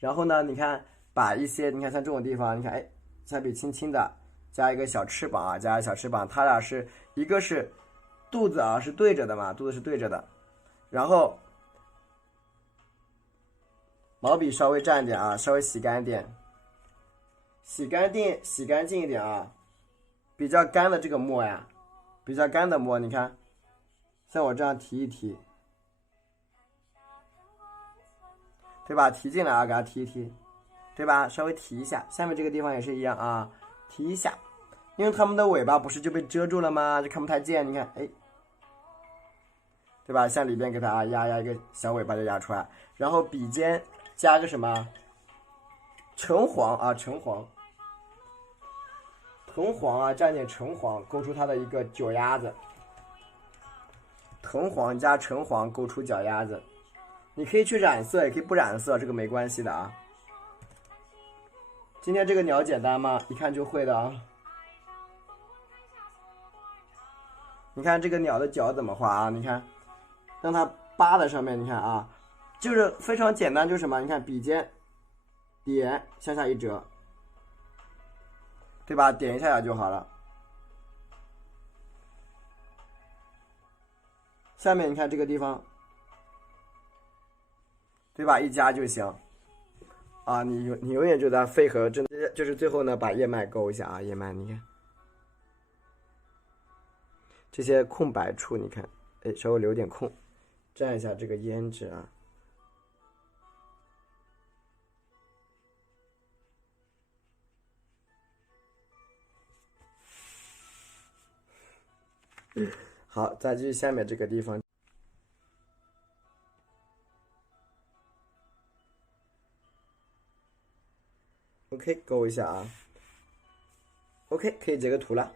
然后呢，你看把一些，你看像这种地方，你看，哎，下笔轻轻的加一个小翅膀啊，加一个小翅膀，它俩是一个是肚子啊是对着的嘛，肚子是对着的，然后毛笔稍微蘸一点啊，稍微洗干净，洗干净一点啊，比较干的这个墨呀，比较干的墨，你看，像我这样提一提。对吧？提进来啊，给它提一提，对吧？稍微提一下，下面这个地方也是一样啊，提一下，因为它们的尾巴不是就被遮住了吗？就看不太见。你看，哎，对吧？向里边给它压一个小尾巴就压出来，然后笔尖加个什么？橙黄啊，橙黄啊，蘸点橙黄，勾出它的一个脚丫子。藤黄加橙黄勾出脚丫子。你可以去染色，也可以不染色，这个没关系的啊。今天这个鸟简单吗？一看就会的啊。你看这个鸟的脚怎么画啊？你看，让它扒在上面，你看啊，就是非常简单，就是什么？你看笔尖点向下一折，对吧？点一下就好了。下面你看这个地方，对吧？一加就行。啊，你永远就在肺和真就是最后呢，把叶脉勾一下啊，叶脉你看这些空白处，你看，哎，稍微留点空，蘸一下这个胭脂啊。好，再继续下面这个地方。OK，勾一下啊。OK，可以截个图了。